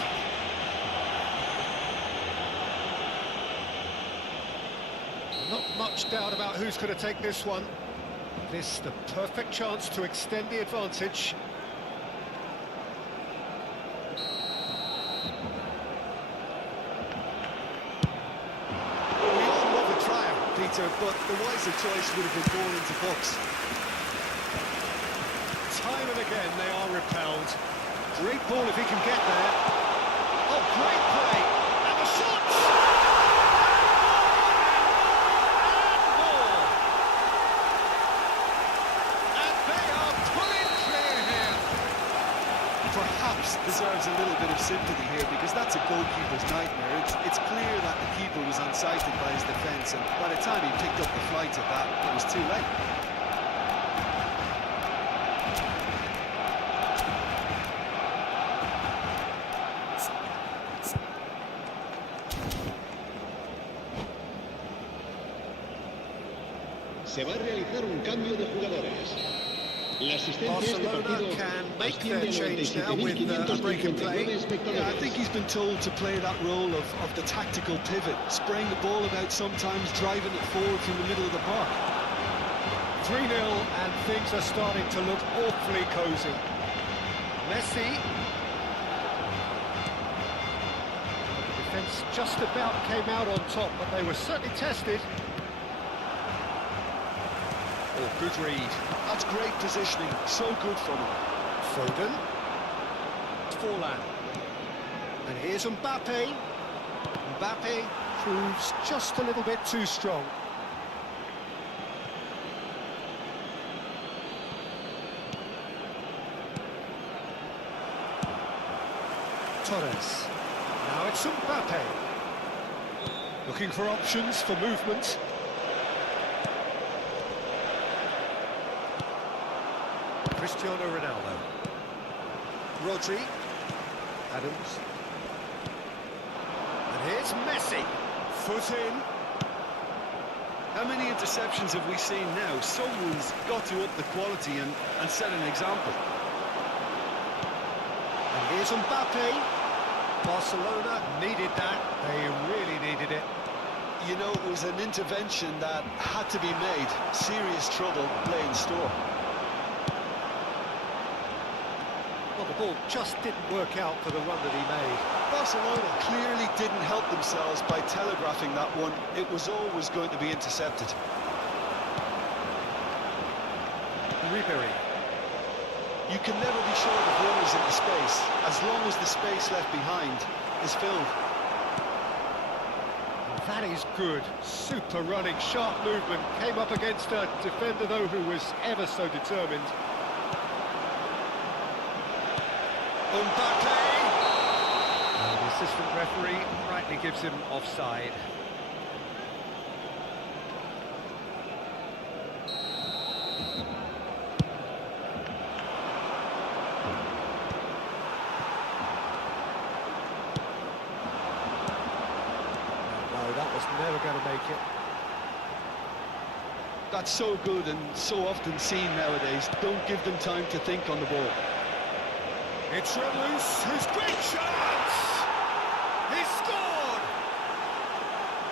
Not much doubt about who's going to take this one. This the perfect chance to extend the advantage. We all love a trial, Peter, but the wiser choice would have been ball into box. Time and again they are repelled. Great ball if he can get there. Oh, great play! And the shots! And more! And they are pulling clear here. Perhaps deserves a little bit of sympathy here, because that's a goalkeeper's nightmare. It's clear that the keeper was unsighted by his defence, and by the time he picked up the flight of that, it was too late. Se va a realizar un cambio de jugadores. La asistencia a este Barcelona partido can make asciende their a change now with a break in play. 97.559 espectadores. Yeah, I think he's been told to play that role of the tactical pivot, spraying the ball about sometimes, driving it forward from the middle of the park. 3-0 and things are starting to look awfully cosy. Messi. The defence just about came out on top, but they were certainly tested. Oh, good read. That's great positioning, so good from him. Foden. Forlan. And here's Mbappe. Mbappe proves just a little bit too strong. Torres. Now it's Mbappe. Looking for options for movement. Cristiano Ronaldo. Rodri. Adams. And here's Messi. Foot in. How many interceptions have we seen now? Someone's got to up the quality and set an example. And here's Mbappe. Barcelona needed that. They really needed it. You know, it was an intervention that had to be made. Serious trouble lay in store. Well, the ball just didn't work out for the run that he made. Barcelona clearly didn't help themselves by telegraphing that one. It was always going to be intercepted. Ribery. You can never be short of runners in the space, as long as the space left behind is filled. That is good. Super running, sharp movement. Came up against a defender, though, who was ever so determined. Mbappe! And the assistant referee rightly gives him offside. No, that was Never going to make it. That's so good and so often seen nowadays. Don't give them time to think on the ball. It's run loose. His great chance! He scored!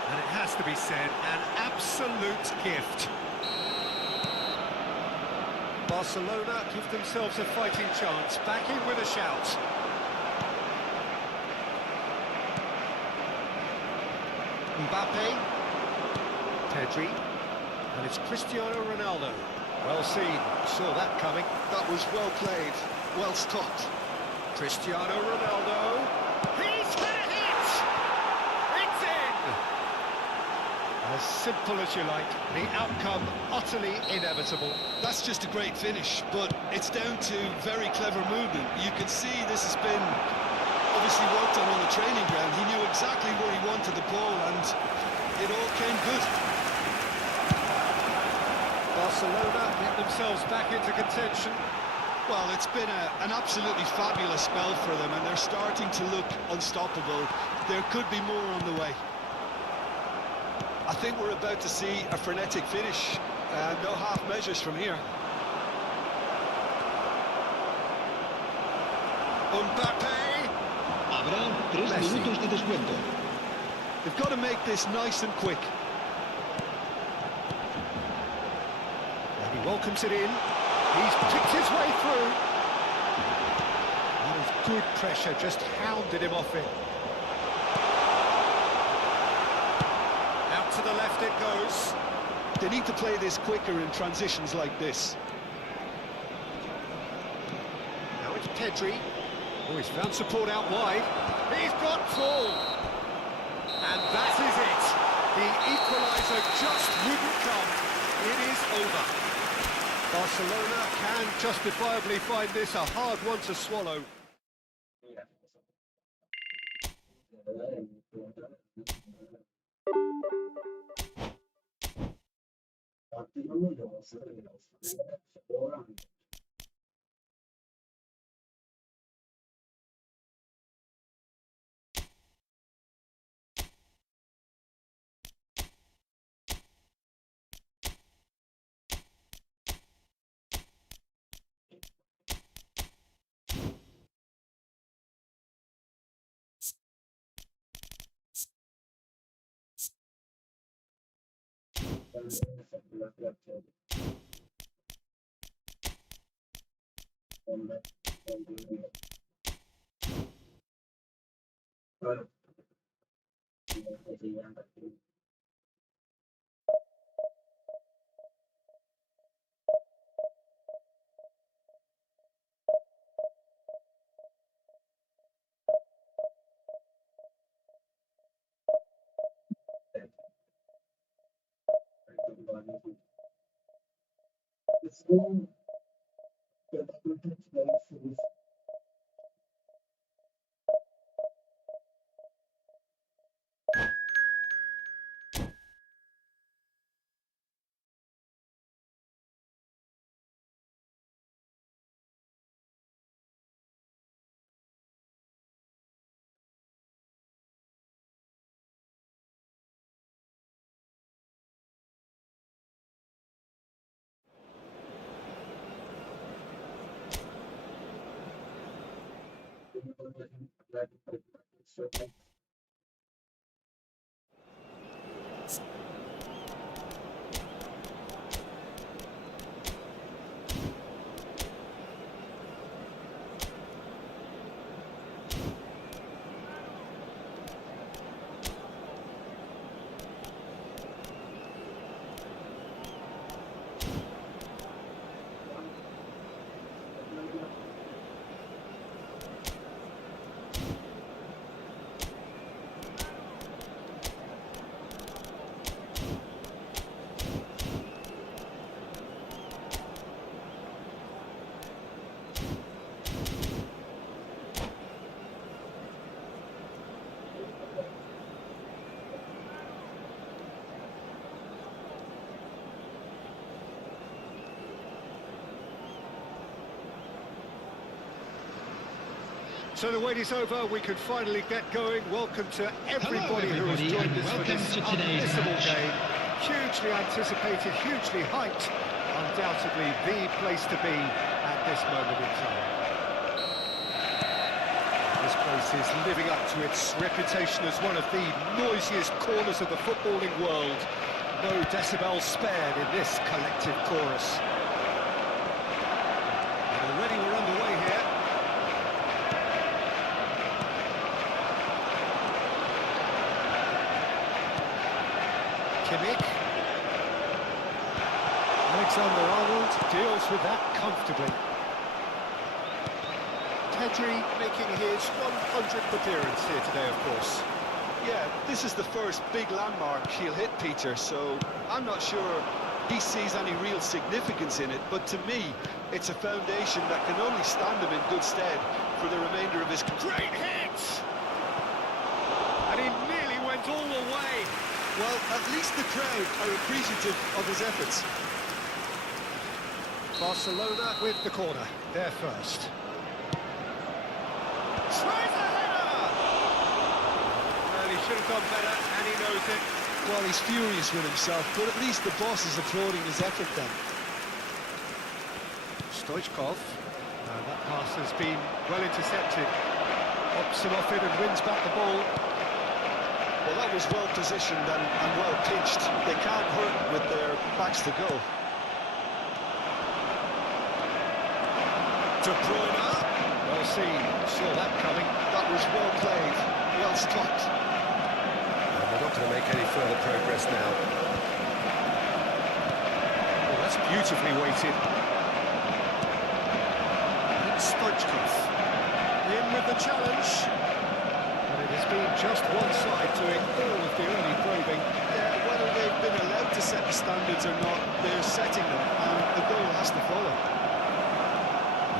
And it has to be said, an absolute gift. Barcelona give themselves a fighting chance. Back in with a shout. Mbappe. Pedri. And it's Cristiano Ronaldo. Well seen. Saw that coming. That was well played, well stopped. Cristiano Ronaldo. He's hit it! It's in! As simple as you like. The outcome utterly inevitable. That's just a great finish, but it's down to very clever movement. You can see this has been obviously worked on the training ground. He knew exactly where he wanted the ball, and it all came good. Barcelona get themselves back into contention. Well, it's been an absolutely fabulous spell for them, and they're starting to look unstoppable. There could be more on the way. I think we're about to see a frenetic finish. No half measures from here. Mbappe. Habrá 3 Messi. minutos de descuento. They've got to make this nice and quick. And he welcomes it in. He's picked his way through. That was good pressure, just hounded him off it. Out to the left it goes. They need to play this quicker in transitions like this. Now it's Pedri. Oh, he's found support out wide. He's got full. And that is it. The equaliser just wouldn't come. It is over. Barcelona can justifiably find this a hard one to swallow. So the wait is over, we can finally get going. Welcome to everybody who has joined us for this unmissable game. Hugely anticipated, hugely hyped. Undoubtedly the place to be at this moment in time. This place is living up to its reputation as one of the noisiest corners of the footballing world. No decibels spared in this collective chorus. And already we're underway here. Kimmich. Alexander-Arnold deals with that comfortably. Pedri making his 100th appearance here today, of course. Yeah, this is the first big landmark he'll hit, Peter, so I'm not sure he sees any real significance in it, but to me, it's a foundation that can only stand him in good stead for the remainder of his... Great hit! And he nearly went all the way. Well, at least the crowd are appreciative of his efforts. Barcelona with the corner, there first. Tries a header! Well, he should have done better, and he knows it. Well, he's furious with himself, but at least the boss is applauding his effort then. Stoichkov, and that pass has been well intercepted. Hops him off it and wins back the ball. Well, that was well positioned and well pitched. They can't hurt with their backs to go. De Bruyne, well seen, saw that coming. That was well played, well stopped. They're not going to make any further progress now. Well, that's beautifully weighted. And Stoichkov in with the challenge. And it has been just one side doing all of the early probing. Yeah, whether they've been allowed to set the standards or not, they're setting them, and the goal has to follow.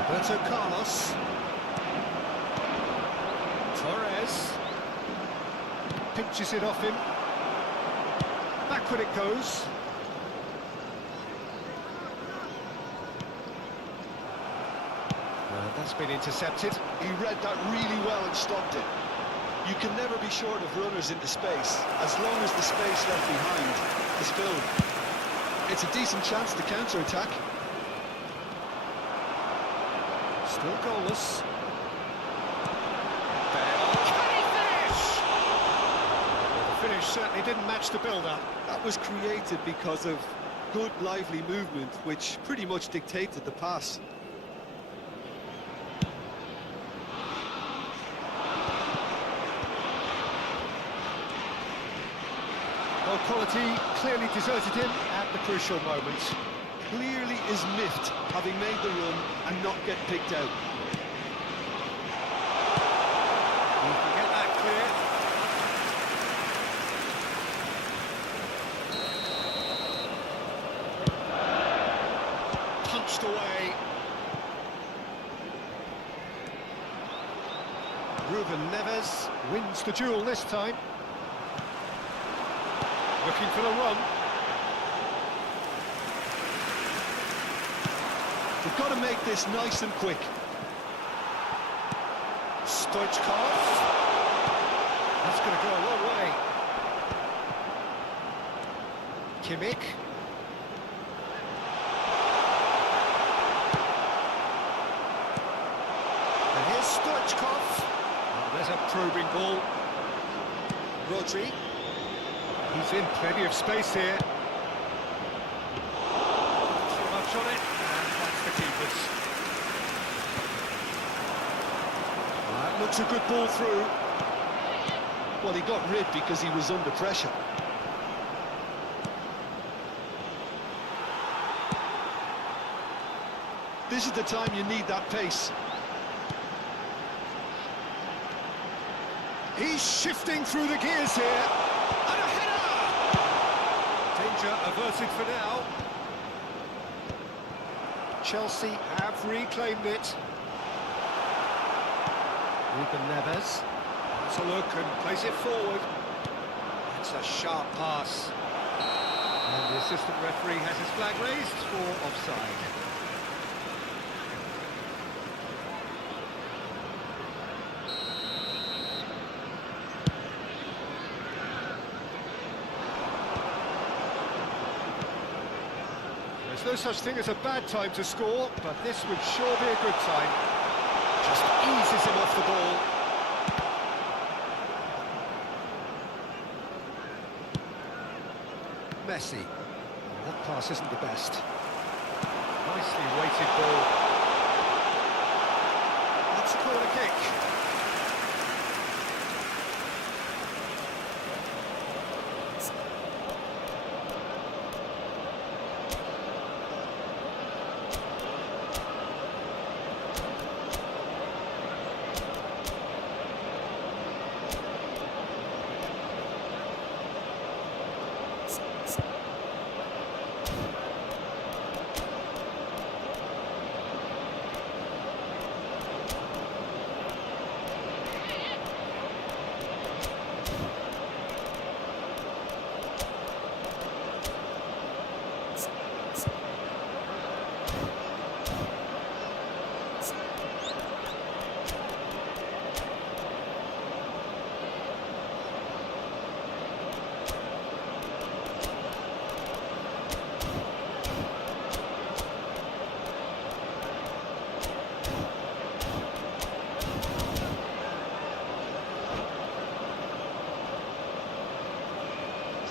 Roberto Carlos. Torres. Pinches it off him. Backward it goes. That's been intercepted. He read that really well and stopped it. You can never be short of runners into space, as long as the space left behind is filled. It's a decent chance to counter-attack. Still goalless. Can he finish? Well, the finish certainly didn't match the build-up. That was created because of good, lively movement, which pretty much dictated the pass. Well, quality clearly deserted him at the crucial moment. Clearly is miffed, having made the run and not get picked out. You can get that clear. Punched away. Ruben Neves wins the duel this time. Looking for the run. We've got to make this nice and quick. Stoichkov. That's going to go a long way. Kimmich. And here's Stoichkov. Oh, there's a probing ball. Rodri. He's in plenty of space here. Too much on it, and that's the keepers. That looks a good ball through. Well, he got rid because he was under pressure. This is the time you need that pace. He's shifting through the gears here. And a header! Danger averted for now. Chelsea have reclaimed it. Ruben Neves. Has a look and plays it forward. It's a sharp pass. And the assistant referee has his flag raised for offside. There's no such thing as a bad time to score, but this would sure be a good time. Just eases him off the ball. Messi. That pass isn't the best. Nicely weighted ball. That's a corner kick.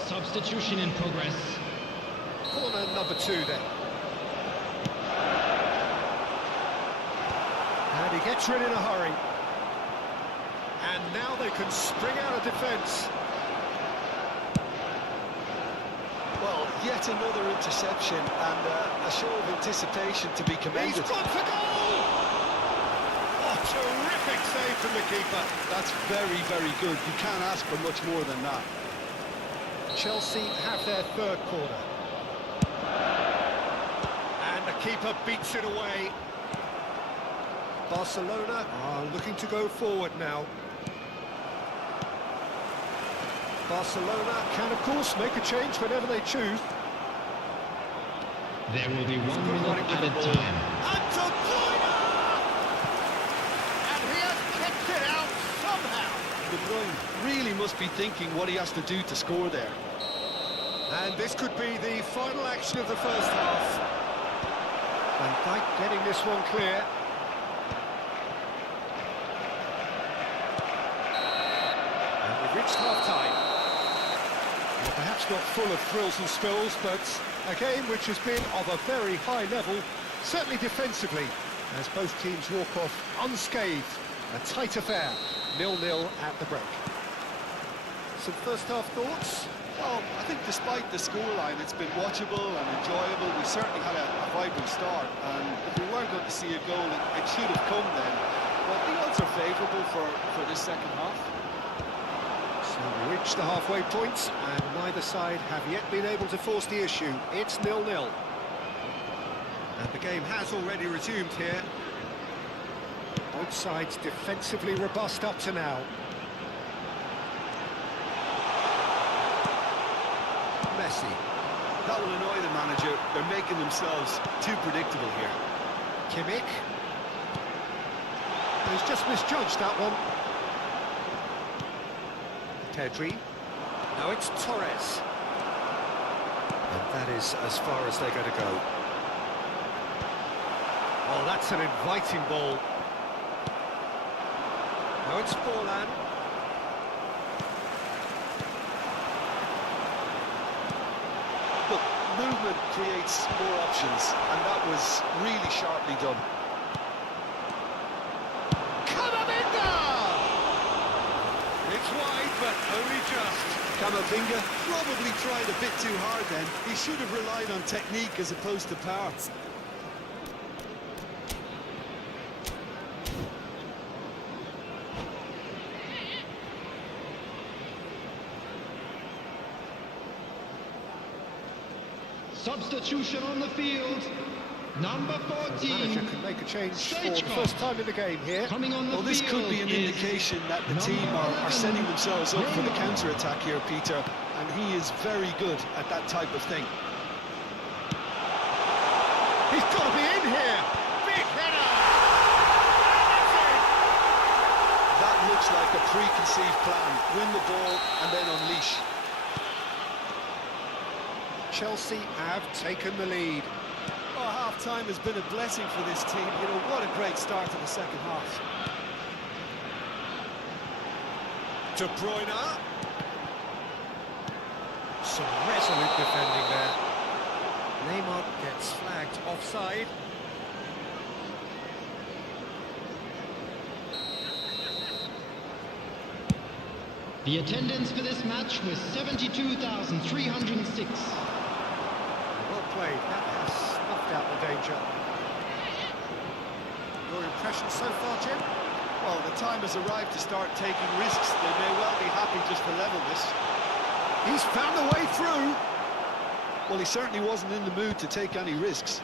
Substitution in progress. Corner number 2 then. And he gets rid in a hurry. And now they can spring out of defence. Well, yet another interception and a show of anticipation to be commended. He's gone for goal! Oh, terrific save from the keeper. That's very, very good. You can't ask for much more than that. Chelsea have their third corner. And the keeper beats it away. Barcelona are looking to go forward now. Barcelona can, of course, make a change whenever they choose. There will be 1 minute added time. And De Bruyne! And he has kicked it out somehow. De Bruyne really must be thinking what he has to do to score there. And this could be the final action of the first half. Van Dijk getting this one clear. And we've reached half-time. Well, perhaps not full of thrills and spills, but a game which has been of a very high level, certainly defensively, as both teams walk off unscathed. A tight affair, 0-0 at the break. Some first-half thoughts? Well, I think despite the scoreline, it's been watchable and enjoyable. We certainly had a vibrant start, and if we weren't going to see a goal, it should have come then. But the odds are favourable for this second half. So we reached the halfway point, and neither side have yet been able to force the issue. It's 0-0. And the game has already resumed here. Both sides defensively robust up to now. Messi. That will annoy the manager. They're making themselves too predictable here. Kimmich. He's just misjudged that one. Pedri. Now it's Torres. And that is as far as they're going to go. Oh, that's an inviting ball. Now it's Forlan. Look, movement creates more options, and that was really sharply done. Camavinga! It's wide, but only just. Camavinga probably tried a bit too hard then. He should have relied on technique as opposed to power. Substitution on the field. Number The manager 14. can make a change for the Stoichkov. first time in the game here. Coming on the Well, field. this could be an is indication that the team number are 11, setting themselves up for the counter-attack here, Peter, and he is very good at that type of thing. He's got to be in here. Big header. That looks like a preconceived plan. Win the ball and then unleash. Chelsea have taken the lead. Oh, half-time has been a blessing for this team. You know, what a great start to the second half. De Bruyne. Some resolute defending there. Neymar gets flagged offside. The attendance for this match was 72,306. Well played. That has snuffed out the danger. Your impression so far, Jim? Well, the time has arrived to start taking risks. They may well be happy just to level this. He's found a way through. Well, he certainly wasn't in the mood to take any risks.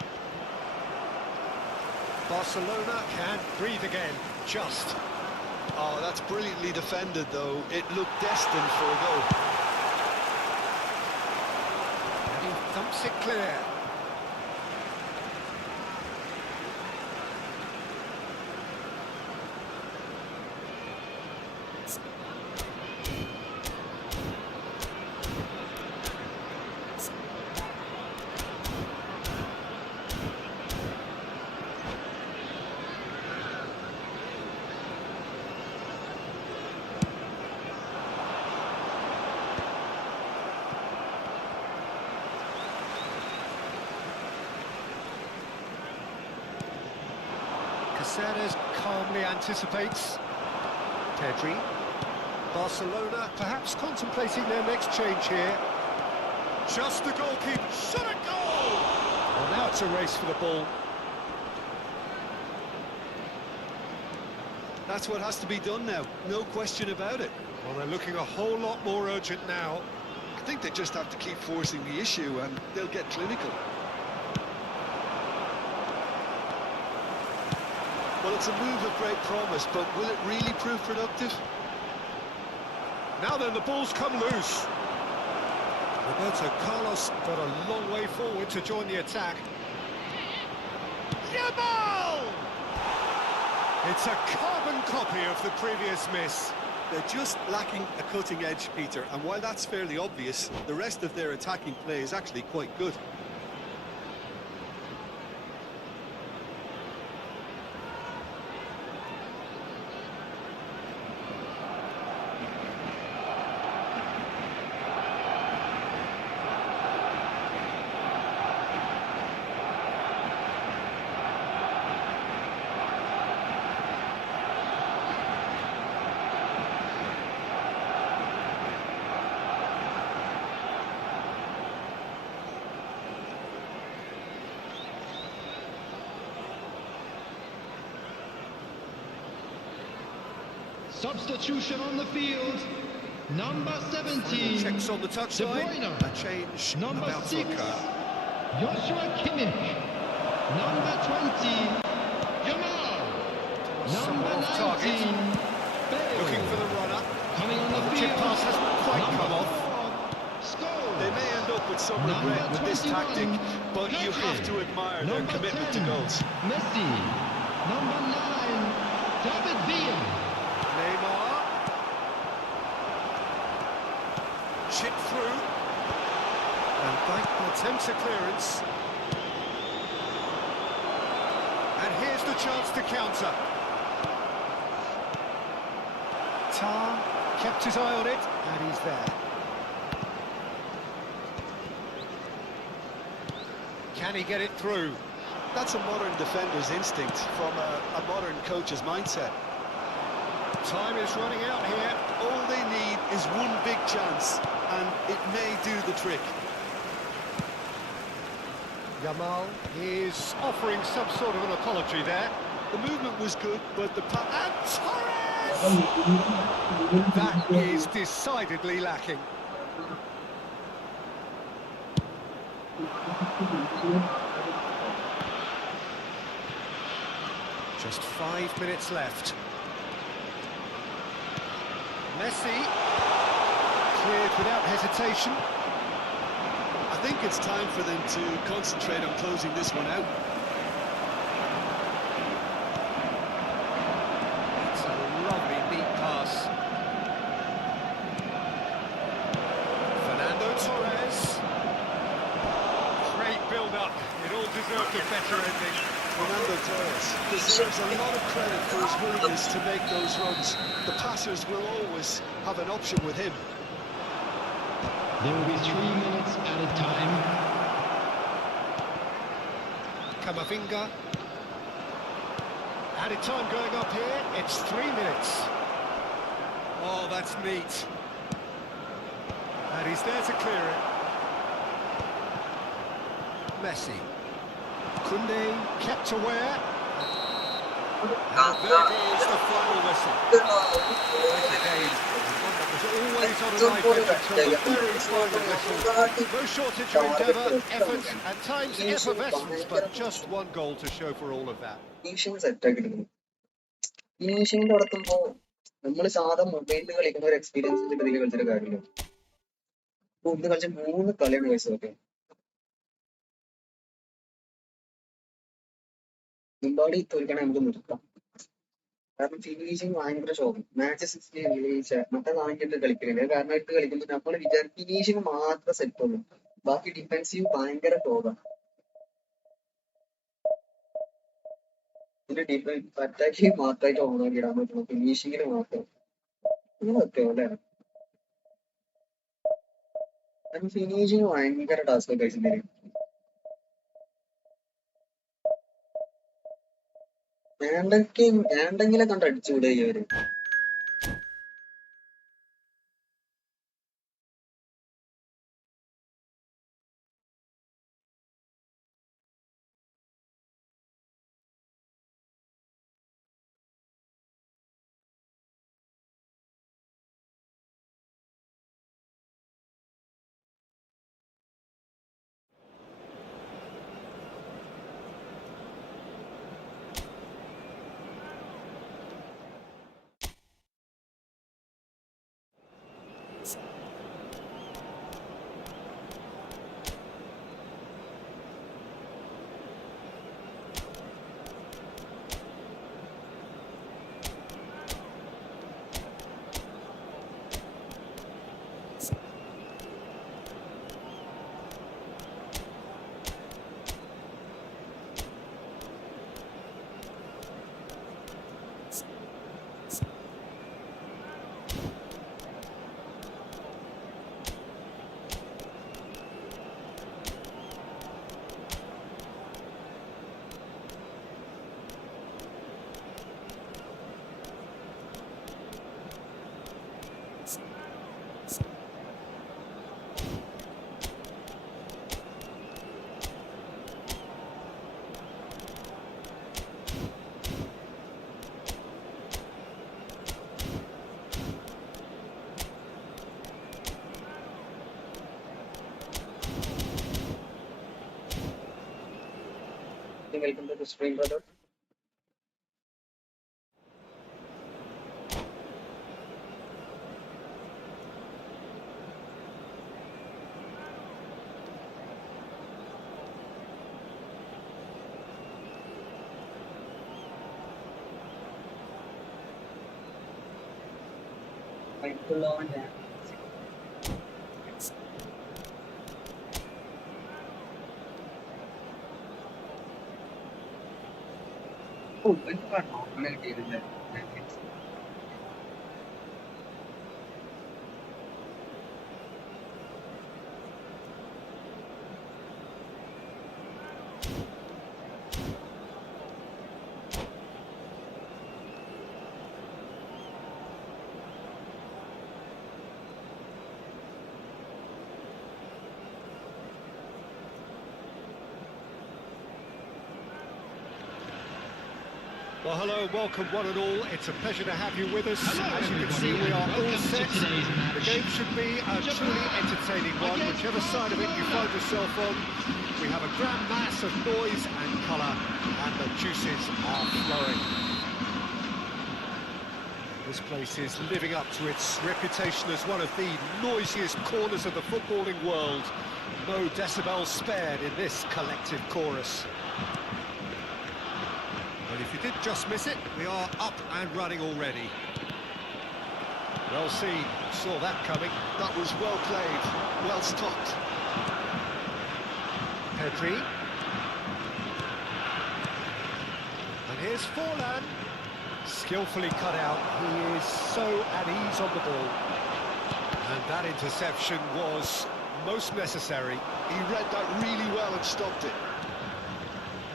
Barcelona can breathe again. Just. Oh, that's brilliantly defended, though. It looked destined for a goal. And he thumps it clear. Caceres calmly anticipates. Pedri. Barcelona perhaps contemplating their next change here. Just the goalkeeper. Shot a goal! Well, now it's a race for the ball. That's what has to be done now. No question about it. Well, they're looking a whole lot more urgent now. I think they just have to keep forcing the issue and they'll get clinical. Well, it's a move of great promise, but will it really prove productive? Now then, the ball's come loose. Roberto Carlos got a long way forward to join the attack. Yamal! It's a carbon copy of the previous miss. They're just lacking a cutting edge, Peter, and while that's fairly obvious, the rest of their attacking play is actually quite good. Substitution on the field. Number 17. Checks on the De touchline. Bruyne. A change Number about to 6. occur. Joshua Kimmich. Number 20. Jamal. Somewhat Number off target. 19. Bale. Looking for the runner. Coming on the The field. chip pass hasn't quite Number come off. 4. Scholes. They may end up with some regret with this tactic, but you have to admire their Number commitment 10. to goals. Messi. Number 9. David Villa. Neymar. Chip through. And Bank attempts a clearance. And here's the chance to counter. Tar kept his eye on it, and he's there. Can he get it through? That's a modern defender's instinct from a modern coach's mindset. Time is running out here. All they need is one big chance, and it may do the trick. Yamal is offering some sort of an apology there. The movement was good, but the And Torres! That is decidedly lacking. Just 5 minutes left. Messi cleared without hesitation. I think it's time for them to concentrate on closing this one out. It's a lovely deep pass. Fernando Torres. Great build-up. It all deserved a better ending. Fernando Torres deserves a lot of credit for his willingness to make those runs. The passers will always have an option with him. There will be 3 minutes added time. Kamavinga. Added time going up here. It's 3 minutes. Oh, that's neat. And he's there to clear it. Messi. Kunde kept aware. And there goes the final whistle. Again, one that was always on a knife edge until the very final whistle. No shortage of endeavour, effort, and times effervescence, but just one goal to show for all of that. Finishing set ആക്കിയിരുന്നു. Finishing നടത്തുമ്പോ നമ്മൾ സാധാ മൊബൈലിൽ കളിക്കുന്ന ഒരു experience ഇതിൽ കളിച്ചിട്ട് കാര്യമില്ല. ഇപ്പൊ ഒന്ന് കളിച്ച 3 കളിയാണ് വയസ്സൊക്കെ. മുമ്പാടി തോൽക്കണേ നമുക്ക് നിർത്താം. കാരണം ഫിനിഷിങ് ഭയങ്കര ഷോക്കും. മാച്ച് 60 മറ്റേ 4 കളിക്കുന്നത് കാരണം ഇട്ട് കളിക്കുമ്പോൾ നമ്മൾ വിചാരിക്കും ഫിനിഷിങ് മാത്രം സെറ്റ് ഉള്ളൂ. ബാക്കി ഡിഫൻസീവ് ഭയങ്കര ഷോക്കാണ്. ഇതിന്റെ ഡിഫൻസ് അറ്റാക്കിങ് മാത്രമായിട്ട് ഓണാക്കി ഇടാൻ പറ്റുള്ളൂ. ഫിനിഷിങ്ങിന് മാത്രം അങ്ങനെ പറ്റുമോ അല്ലേ? കാരണം ഫിനിഷിങ് ഭയങ്കര ടാസ്ക് കഴിച്ചിട്ട് വേണ്ടെങ്കിലെ കണ്ട് അടിച്ചുകൂടെ ഇവര്. Welcome to the stream, brother. Oh, when you are not connected, Well, hello, welcome one and all. It's a pleasure to have you with us. Hello, as you can everybody, see, we are all welcome to set. today's match. The game should be a truly entertaining one, whichever side of it you find yourself on. We have a grand mass of noise and colour, and the juices are flowing. This place is living up to its reputation as one of the noisiest corners of the footballing world. No decibels spared in this collective chorus. And if you did just miss it, we are up and running already. Well seen, saw that coming. That was well played, well stopped. Pedri. here's Forlan. Skillfully cut out. He is so at ease on the ball. And that interception was most necessary. He read that really well and stopped it.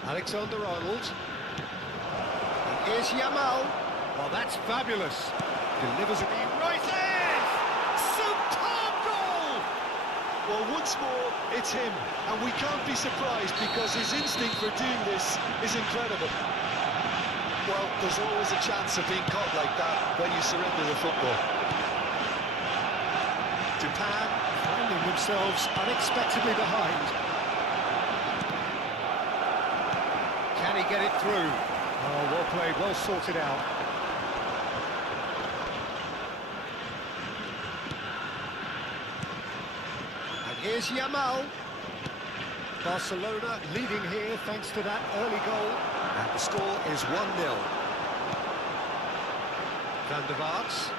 Alexander-Arnold. And here's Yamal. Well, that's fabulous. Delivers it right there. Superb goal! Well, once more, it's him. And we can't be surprised because his instinct for doing this is incredible. Well, there's always a chance of being caught like that when you surrender the football. Japan finding themselves unexpectedly behind. Can he get it through? Oh, well played, well sorted out. And here's Yamal. Barcelona leading here thanks to that early goal. And the score is 1-0. Van der Vaart.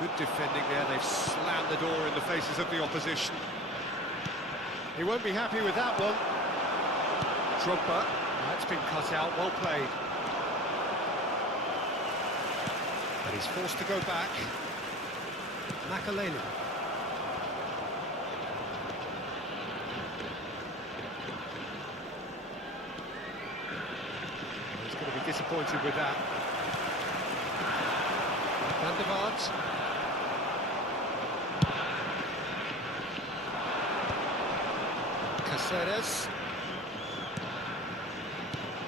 Good defending there, they've slammed the door in the faces of the opposition. He won't be happy with that one. Drogba, that's been cut out, well played. But he's forced to go back. Makaleli. He's going to be disappointed with that. Van der Vaart. Caceres.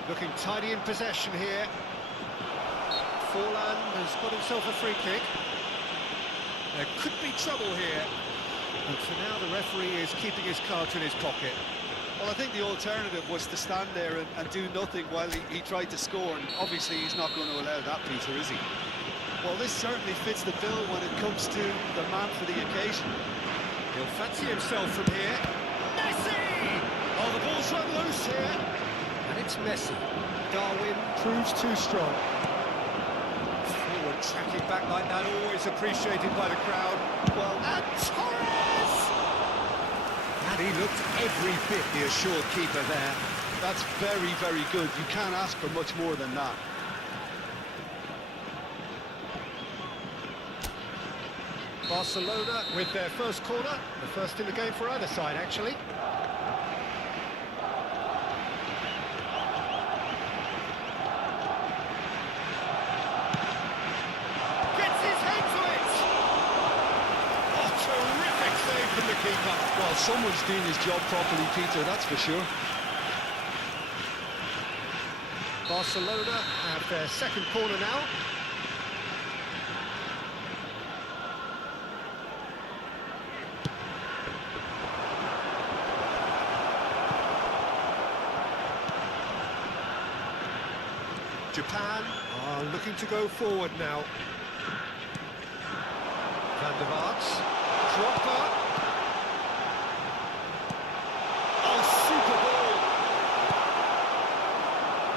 Looking tidy in possession here. Forlan has got himself a free kick. There could be trouble here. But for now the referee is keeping his cards in his pocket. Well, I think the alternative was to stand there and do nothing while he tried to score. And obviously he's not going to allow that, Peter, is he? Well, this certainly fits the bill when it comes to the man for the occasion. He'll fancy himself from here. Messi! Oh, the ball's run loose here. And it's Messi. Darwin proves too strong. Forward tracking back like that, always appreciated by the crowd. Well, and Torres! And he looked every bit the assured keeper there. That's very, very good. You can't ask for much more than that. Barcelona with their first corner, the first in the game for either side, actually. Gets his head to it! Oh, terrific save from the keeper. Well, someone's doing his job properly, Peter, that's for sure. Barcelona have their second corner now. Japan are looking to go forward now. Van der Vaart. Drogba. Oh, super ball!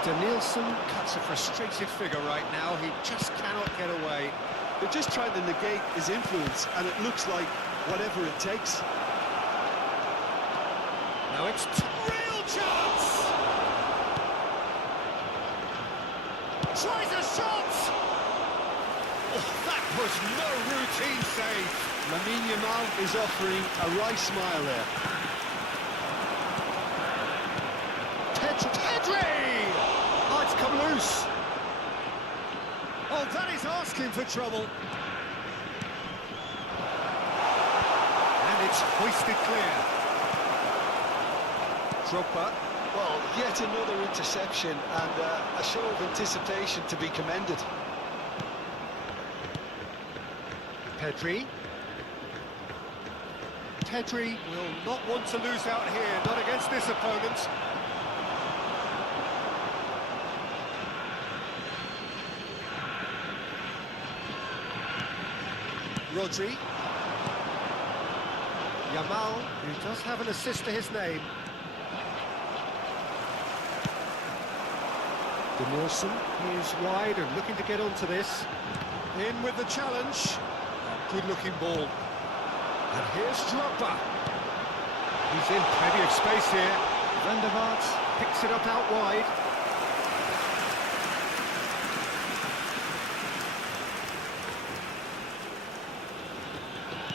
Danielson cuts a frustrated figure right now. He just cannot get away. They're just trying to negate his influence, and it looks like whatever it takes. Now it's real chance! Tries a shot! Oh, that was no routine save. Lamine Yamal is offering a wry smile there. Pedri! Oh, it's come loose. Oh, that is asking for trouble. And it's hoisted clear. Drogba. Well, yet another interception and a show of anticipation to be commended. Pedri. Pedri will not want to lose out here, not against this opponent. Rodri. Yamal, who does have an assist to his name. Danielson is wide and looking to get onto this. In with the challenge. Good looking ball. And here's Drogba. He's in plenty of space here. Van der Vaart picks it up out wide.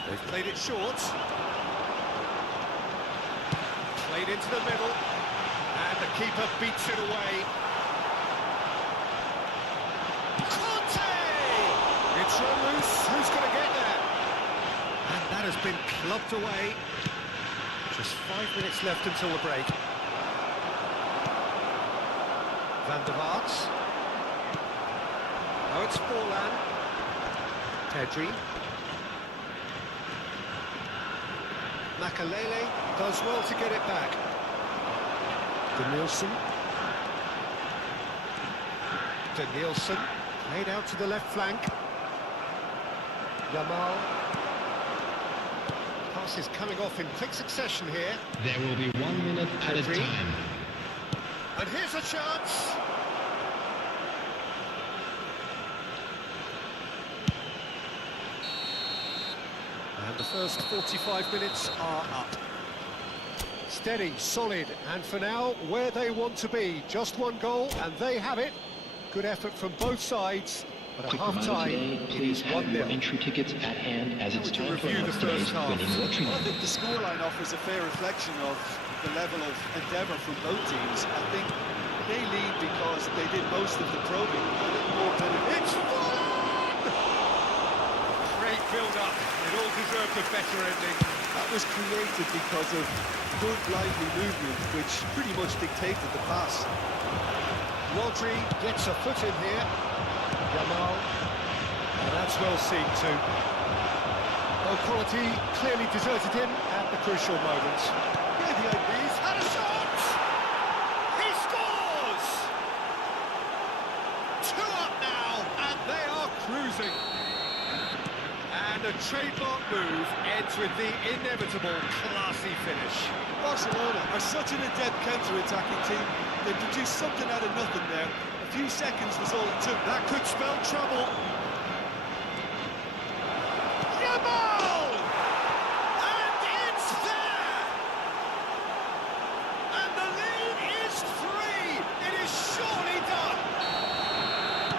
They've played it short. Played into the middle. And the keeper beats it away. Conte! It's run loose. Who's going to get there? And that has been clubbed away. Just 5 minutes left until the break. Van der Vaart. Oh, it's Forlan. Pedri. Makalele does well to get it back. Danielson. Danielson. Played out to the left flank. Yamal. Pass is coming off in quick succession here. There will be 1 minute at a Pedri. time. And here's a chance. And the first 45 minutes are up. Steady, solid, and for now, where they want to be. Just one goal, and they have it. Good effort from both sides, but at Quick reminder half-time, today, it please is have your 1-0. entry tickets at hand as it's Would you time for review the today's first half? winning lottery. Well, I think the scoreline offers a fair reflection of the level of endeavour from both teams. I think they lead because they did most of the probing. A little more better. It's Forlan! Great build-up. It all deserved a better ending. That was created because of good, lively movement, which pretty much dictated the pass. Rodri gets a foot in here. Yamal. And that's well seen too. Low quality clearly deserted him at the crucial moment. Yeah, the IDs had a shot! He scores! 2 up now, and they are cruising. And a trademark move ends with the inevitable classy finish. Barcelona are such an adept counter-attacking team. They produced something out of nothing there. A few seconds was all it took. That could spell trouble. Yamal! And it's there! And the lead is 3! It is surely done!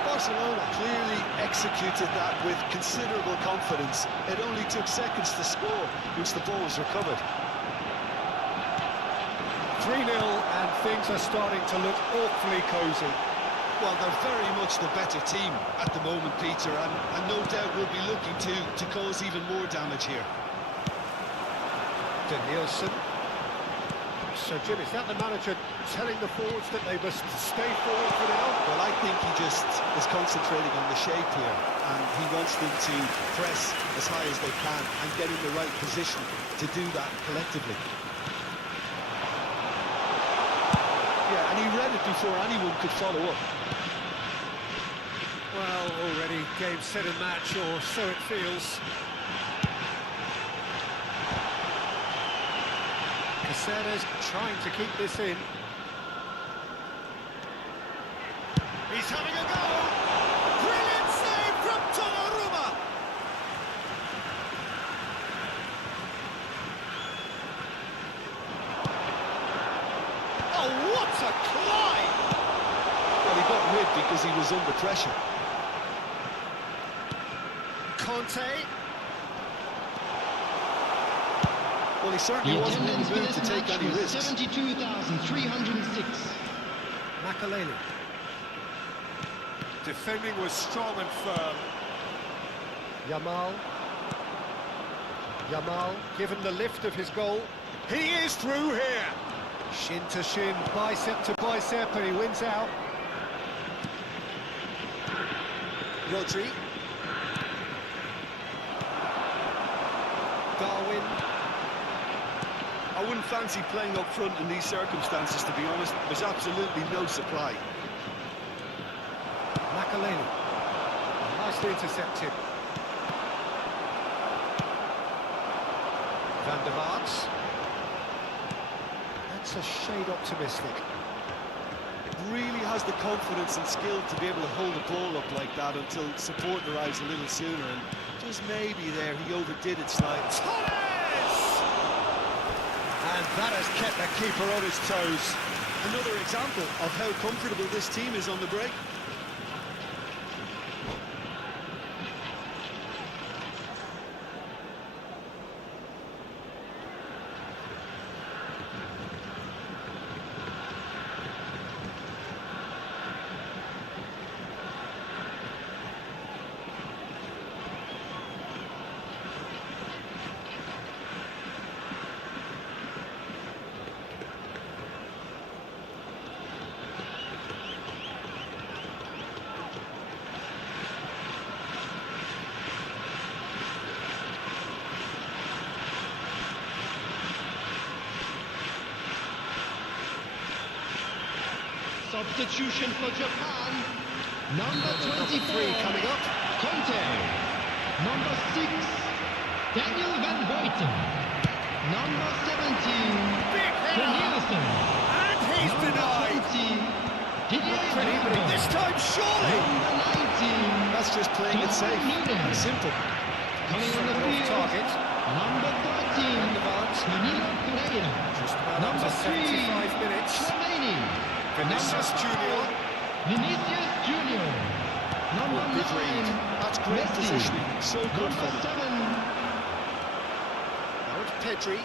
Barcelona clearly executed that with considerable confidence. It only took seconds to score once the ball was recovered. 3-0, and things are starting to look awfully cosy. Well, they're very much the better team at the moment, Peter, and no doubt will be looking to cause even more damage here. Danielson. So, Jim, is that the manager telling the forwards that they must stay forward for now? Well, I think he just is concentrating on the shape here, and he wants them to press as high as they can and get in the right position to do that collectively. Yeah, and he read it before anyone could follow up. Well, already game, set and match, or so it feels. Caceres trying to keep this in. He's having a go! Brilliant save from Donnarumma! Oh, what a climb! Well, he got rid because he was under pressure. Conte. Well, he certainly The wasn't in attendance the for mood to this take match any was risks. 72,306. Makalele. Defending was strong and firm. Yamal. Yamal, given the lift of his goal. He is through here. Shin to shin, bicep to bicep, and he wins out. Rodri. Darwin. I wouldn't fancy playing up front in these circumstances, to be honest. There's absolutely no supply. Makalele. Nicely intercepted. Van der Vaart. That's a shade optimistic. Really has the confidence and skill to be able to hold the ball up like that until support arrives a little sooner, and just maybe there he overdid it slightly. Torres! And that has kept the keeper on his toes. Another example of how comfortable this team is on the break. Substitution for Japan. Number 24, coming up. Conte. Number 6, Daniel Van Buiten. Number 17, Big header. Nielsen. And he's Number denied. 20, Didier Pretty, but Drogba. this time surely. Number 19, That's just playing it safe. and simple. coming on the Off field. target. Number 13, Danilo Pereira. Just about up Number to 3, 75 minutes. Tchouaméni. Vinicius Junior. Vinicius Junior. Number Good read. 9, That's great Messi. positioning. So good Number for them. 7, Now it's Pedri.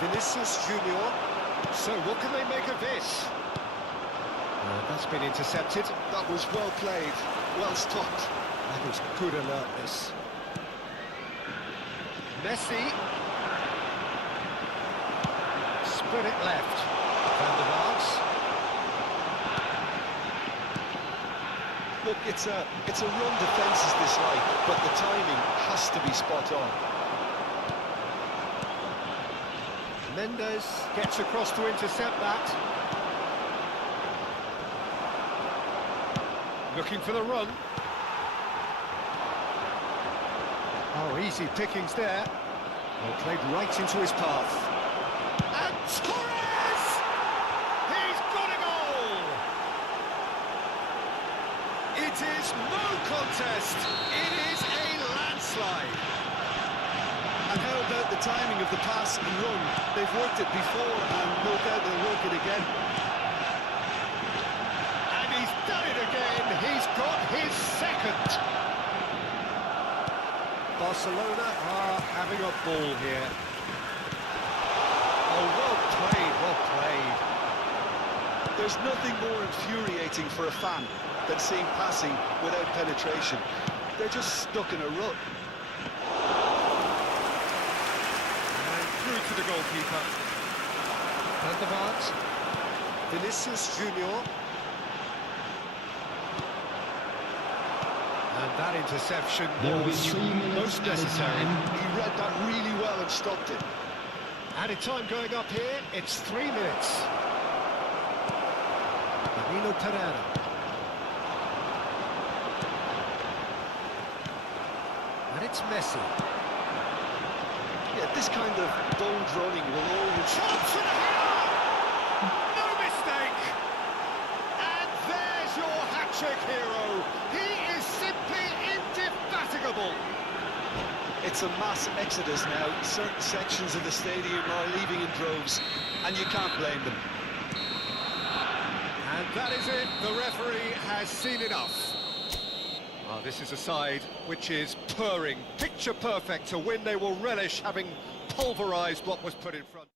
Vinicius Junior. So what can they make of this? That's been intercepted. That was well played, well stopped. That was good alertness. Messi. Split it left. Van der Vaart. Look, it's a run defence's dislike, but the timing has to be spot on. Mendes gets across to intercept that. Looking for the run. Oh, easy pickings there. Well, played right into his path. And Torres! He's got a goal! It is no contest. It is a landslide. And how about the timing of the pass and run? They've worked it before, and no doubt they'll work it again. And he's done it again. He's got his second. Barcelona are having a ball here. Oh, well played, well played. There's nothing more infuriating for a fan than seeing passing without penetration. They're just stuck in a rut. And through to the goalkeeper. Van der Vaart. Vinicius Junior. And that interception There will be was 3 minutes most added necessary. time. He read that really well and stopped it. Added time going up here, it's 3 minutes. Danilo Pereira. And it's Messi. Yeah, this kind of bold running will always... Chance and a header! No mistake! And there's your hat-trick hero. He is simply indefatigable. It's a mass exodus now. Certain sections of the stadium are leaving in droves, and you can't blame them. And that is it. The referee has seen enough. Oh, this is a side which is purring, picture perfect to win. They will relish having pulverised what was put in front.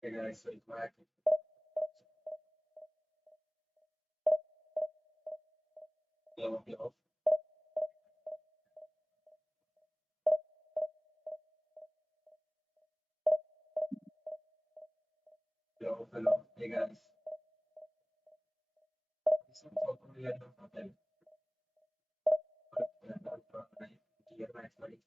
Hey guys, welcome back. Hello, hello. Hello, hello. Hey guys. Some talk on the other problem. Dear my colleague,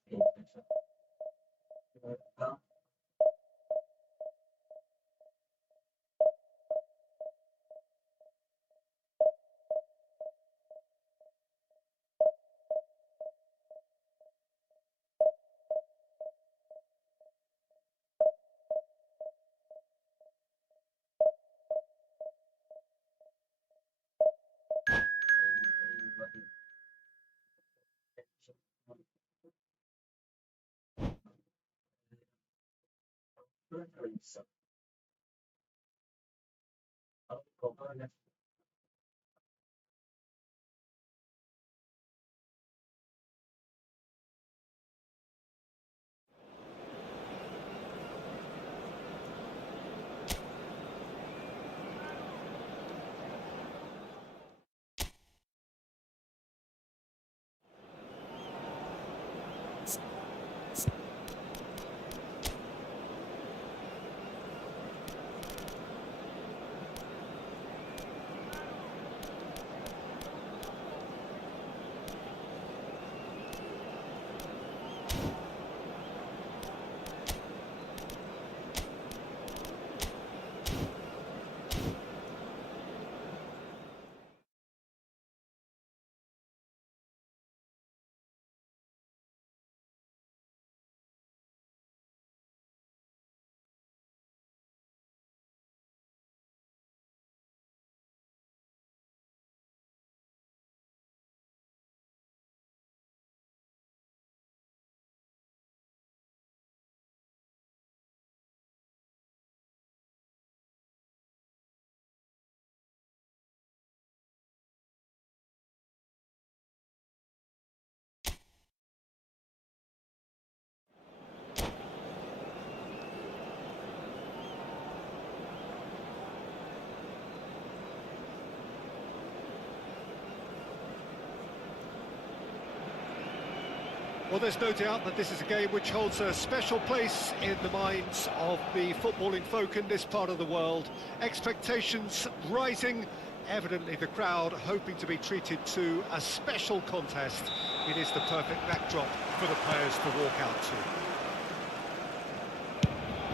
Well, there's no doubt that this is a game which holds a special place in the minds of the footballing folk in this part of the world. Expectations rising, evidently the crowd hoping to be treated to a special contest. It is the perfect backdrop for the players to walk out to.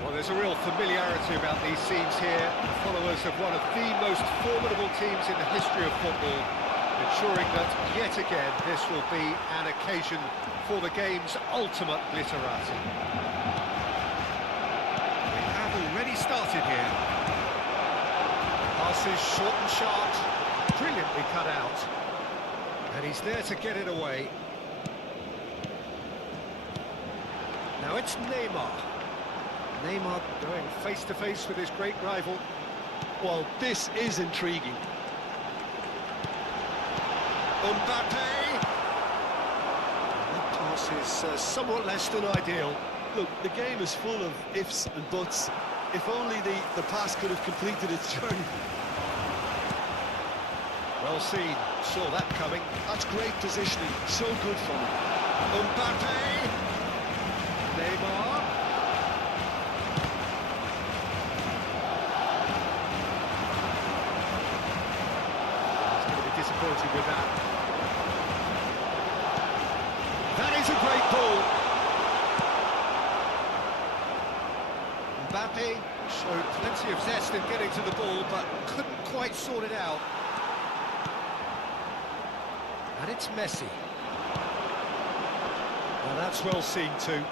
Well, there's a real familiarity about these scenes here, the followers of one of the most formidable teams in the history of football, ensuring that yet again this will be an occasion for the game's ultimate glitterati. We have already started here. Pass is short and sharp, brilliantly cut out, and he's there to get it away. Now it's Neymar. Neymar going face-to-face with his great rival. Well, this is intriguing. Mbappe! That pass is somewhat less than ideal. Look, the game is full of ifs and buts. If only the pass could have completed its journey. Well seen, saw that coming. That's great positioning, so good from him. Mbappe! Neymar! He's going to be disappointed with that. That is a great ball. Mbappe showed plenty of zest in getting to the ball, but couldn't quite sort it out. And it's Messi. Well, that's well seen too.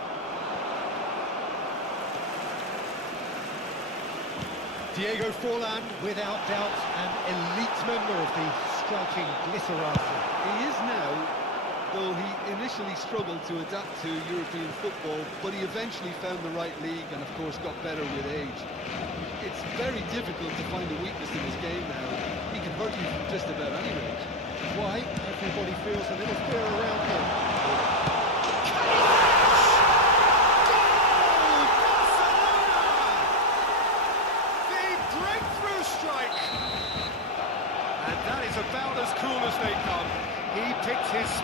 Diego Forlan, without doubt, an elite member of the striking glitterati. He is now, though he initially struggled to adapt to European football, but he eventually found the right league and, of course, got better with age. It's very difficult to find a weakness in his game now. He can hurt you from just about any range. Why? Everybody feels a little fear around him.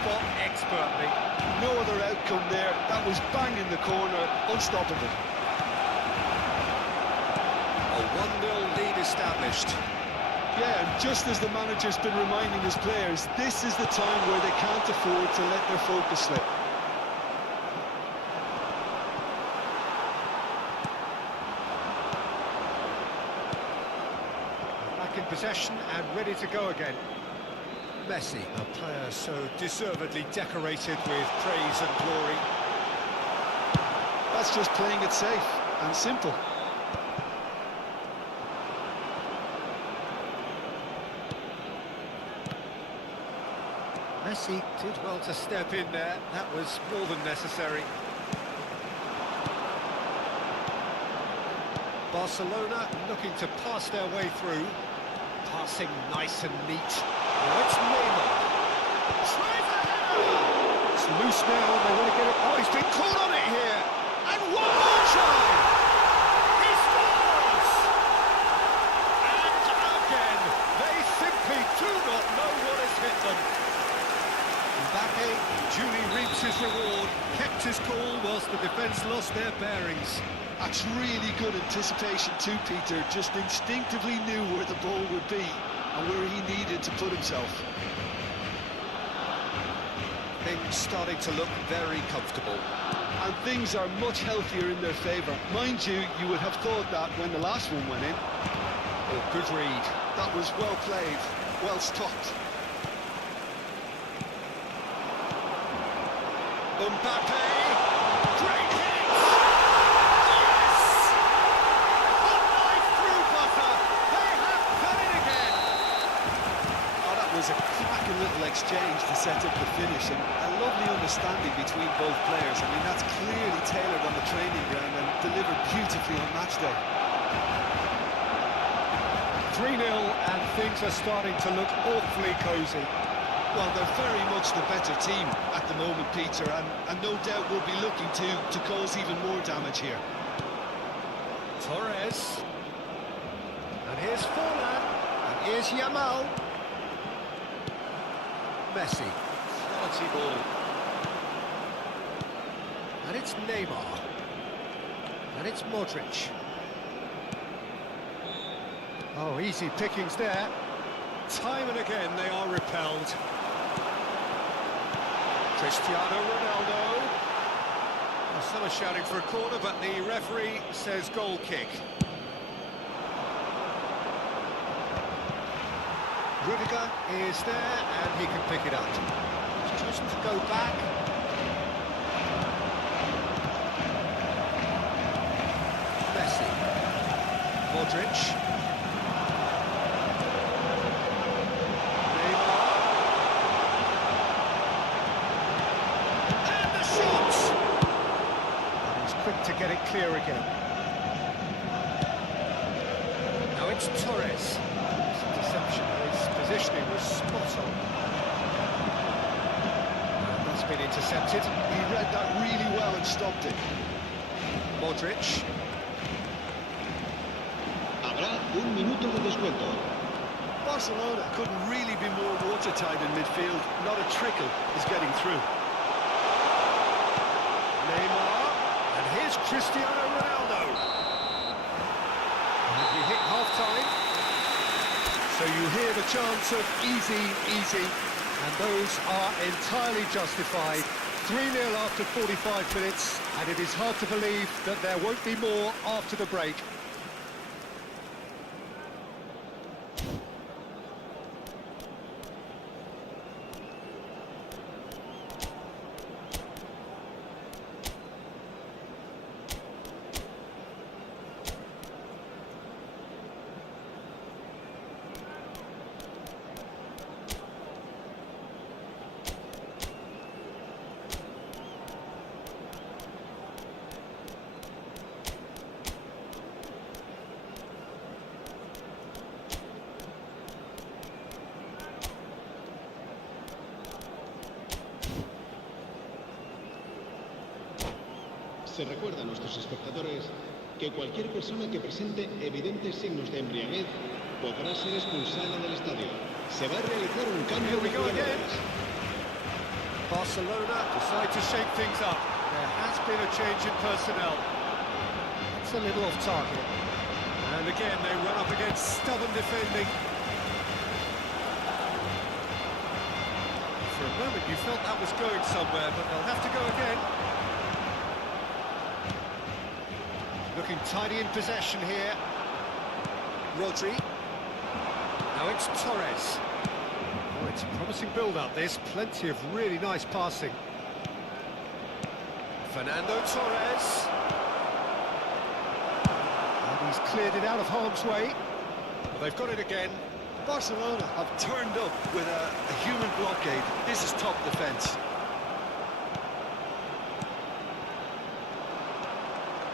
spot expertly. No other outcome there. That was bang in the corner, unstoppable. A 1-0 lead established. Yeah, and just as the manager's been reminding his players, this is the time where they can't afford to let their focus slip. Back in possession and ready to go again. Messi. A player so deservedly decorated with praise and glory. That's just playing it safe and simple. Messi did well to step in there. That was more than necessary. Barcelona looking to pass their way through. Passing nice and neat. Now it's Neymar. Tries a header! It's loose now, they want to get it. Oh, he's been caught on it here! And one more try! He scores! And again, they simply do not know what has hit them. Mbappe duly reaps his reward, kept his cool whilst the defence lost their bearings. That's really good anticipation too, Peter. Just instinctively knew where the ball would be and where he needed to put himself. Things starting to look very comfortable. And things are much healthier in their favour. Mind you, you would have thought that when the last one went in. Oh, good read. That was well played, well stopped. Mbappe! Great hit! Yes! Hot knife through butter! They have done it again! Oh, that was a cracking little exchange to set up the finish, and a lovely understanding between both players. I mean, that's clearly tailored on the training ground and delivered beautifully on match day. 3-0 and things are starting to look awfully cosy. Well, they're very much the better team at the moment, Peter, and no doubt will be looking to cause even more damage here. Torres. And here's Forlan. And here's Yamal. Messi. Quality ball. And it's Neymar. And it's Modric. Oh, easy pickings there. Time and again they are repelled. Cristiano Ronaldo. Well, some are shouting for a corner, but the referee says goal kick. Rudiger is there, and he can pick it up. He's chosen to go back. Messi. Modric. To get it clear again. Now it's Torres. Deception. His positioning was spot on. And that's been intercepted. He read that really well and stopped it. Modric. Habrá un minuto de descuento. Barcelona couldn't really be more watertight in midfield. Not a trickle is getting through. Neymar. And here's Cristiano Ronaldo. And we hit half-time. So you hear the chants of easy, easy, and those are entirely justified. 3-0 after 45 minutes, and it is hard to believe that there won't be more after the break. Se recuerda a nuestros espectadores que cualquier persona que presente evidentes signos de embriaguez podrá ser expulsada del estadio. Se va a realizar un cambio de jugadores. Barcelona decide to shake things up. There has been a change in personnel. It's a little off target. And again, they run up against stubborn defending. For a moment, you felt that was going somewhere, but they'll have to go again. Looking tidy in possession here. Rodri. Now it's Torres. Oh, it's a promising build-up, this. Plenty of really nice passing. Fernando Torres. And he's cleared it out of harm's way. Well, they've got it again. Barcelona have turned up with a human blockade. This is top defence.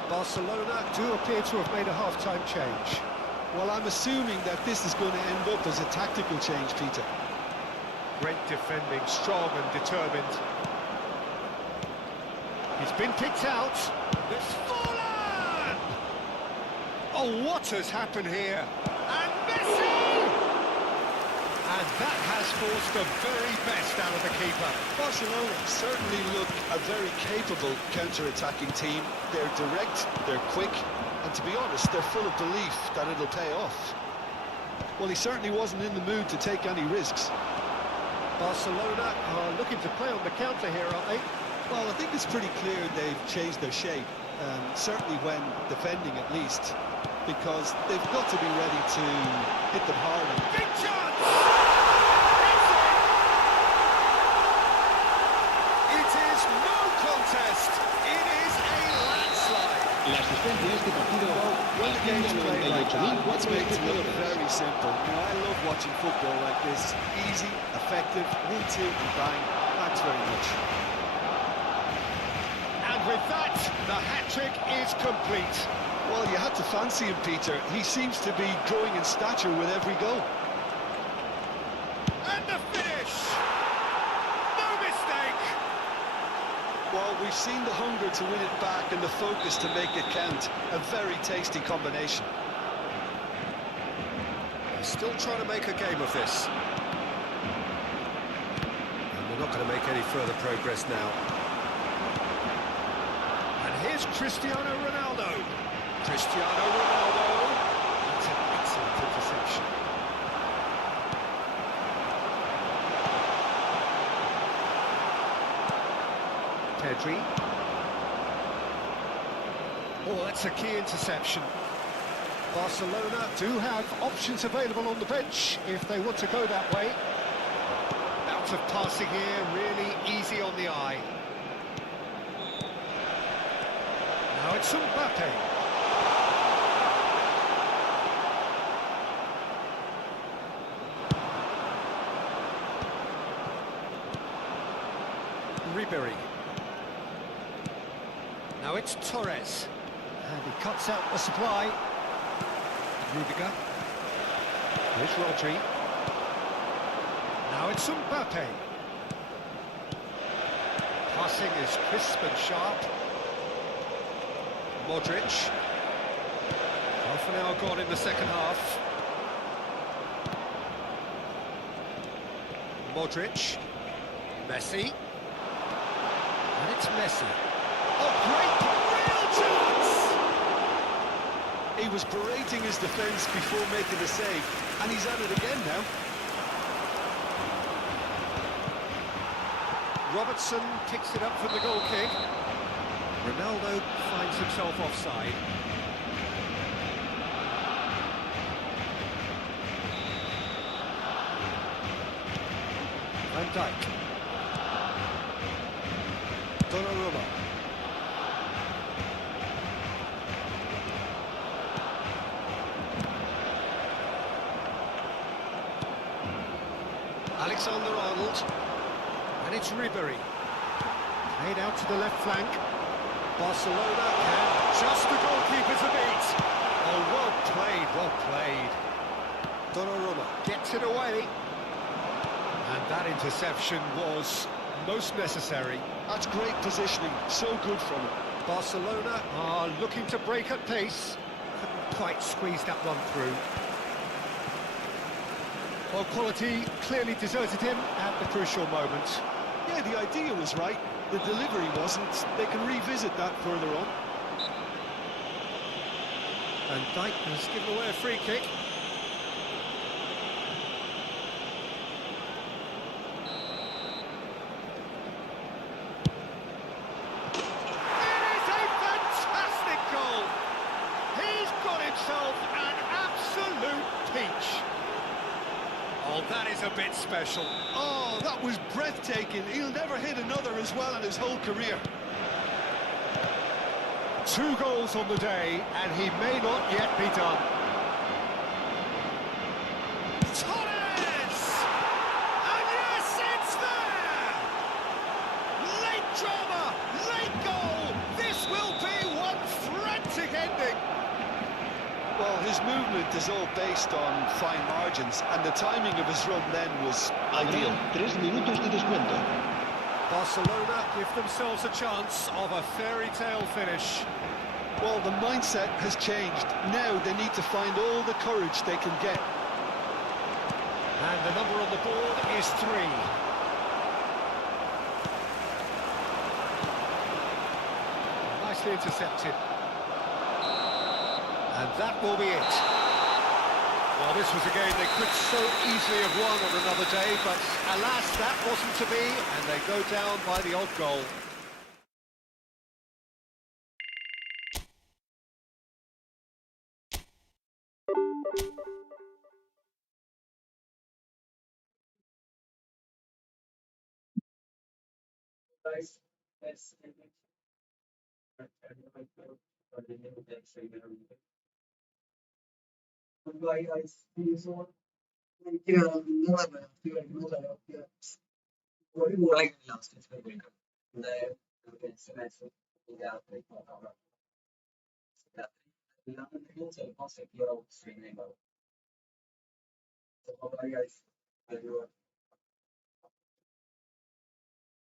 Barcelona do appear to have made a half-time change. Well, I'm assuming that this is going to end up as a tactical change, Peter. Great defending, strong and determined. He's been picked out. It's fallen! Oh, what has happened here? And Messi! And that has forced the very best out of the keeper. Barcelona certainly look a very capable counter-attacking team. They're direct, they're quick, and to be honest, they're full of belief that it'll pay off. Well, he certainly wasn't in the mood to take any risks. Barcelona are looking to play on the counter here, aren't they? Well, I think it's pretty clear they've changed their shape, certainly when defending at least, because they've got to be ready to hit them hard. Big chance! It is no contest. It is a landslide. La asistencia a este partido asciende a 98.000 What's made it look very simple. You know, I love watching football like this. Easy, effective, 1-2 and bang. Thanks very much. And with that, the hat-trick is complete. Well, you had to fancy him, Peter. He seems to be growing in stature with every goal. And the finish! No mistake! Well, we've seen the hunger to win it back and the focus to make it count. A very tasty combination. They're still trying to make a game of this. And they're not going to make any further progress now. And here's Cristiano Ronaldo. Cristiano Ronaldo. That's an excellent interception. Pedri. Oh, that's a key interception. Barcelona do have options available on the bench if they want to go that way. Bout of passing here, really easy on the eye. Now it's Mbappe. Ribery. Now it's Torres. And he cuts out the supply. Rudiger. Here's Rodri. Now it's Mbappe. Passing is crisp and sharp. Modric. Half an hour gone in the second half. Modric. Messi. And it's Messi. Oh, great, real chance! He was berating his defence before making the save, and he's at it again now. Robertson picks it up from the goal kick. Ronaldo finds himself offside. Van Dijk. Donnarumma. Alexander-Arnold. And it's Ribery. Played out to the left flank. Barcelona can just the goalkeeper to beat. Oh, well played, well played. Donnarumma gets it away. And that interception was most necessary. That's great positioning, so good from him. Barcelona are looking to break at pace. Couldn't quite squeeze that one through. Well, quality clearly deserted him at the crucial moment. Yeah, the idea was right. The delivery wasn't. They can revisit that further on. And Dyke has given away a free kick. It is a fantastic goal. He's got himself an absolute peach. Oh, that is a bit special. Oh, that was breathtaking. He'll never hit another as well in his whole career. 2 goals on the day, and he may not yet be done. Torres! And yes, it's there! Late drama, late goal! This will be one frantic ending! Well, his movement is all based on fine margins, and the timing of his run then was ideal. Habrá 3 minutos de descuento. Barcelona give themselves a chance of a fairy tale finish. Well, the mindset has changed. Now they need to find all the courage they can get. And the number on the board is 3. Nicely intercepted. And that will be it. Well, this was a game they could so easily have won on another day, but alas, that wasn't to be, and they go down by the odd goal. Guys, yes. Goodbye, guys. See you soon. ഒരു ഗോളായി last ചിലപ്പോൾ secure ആവും stream ഉണ്ടാവും.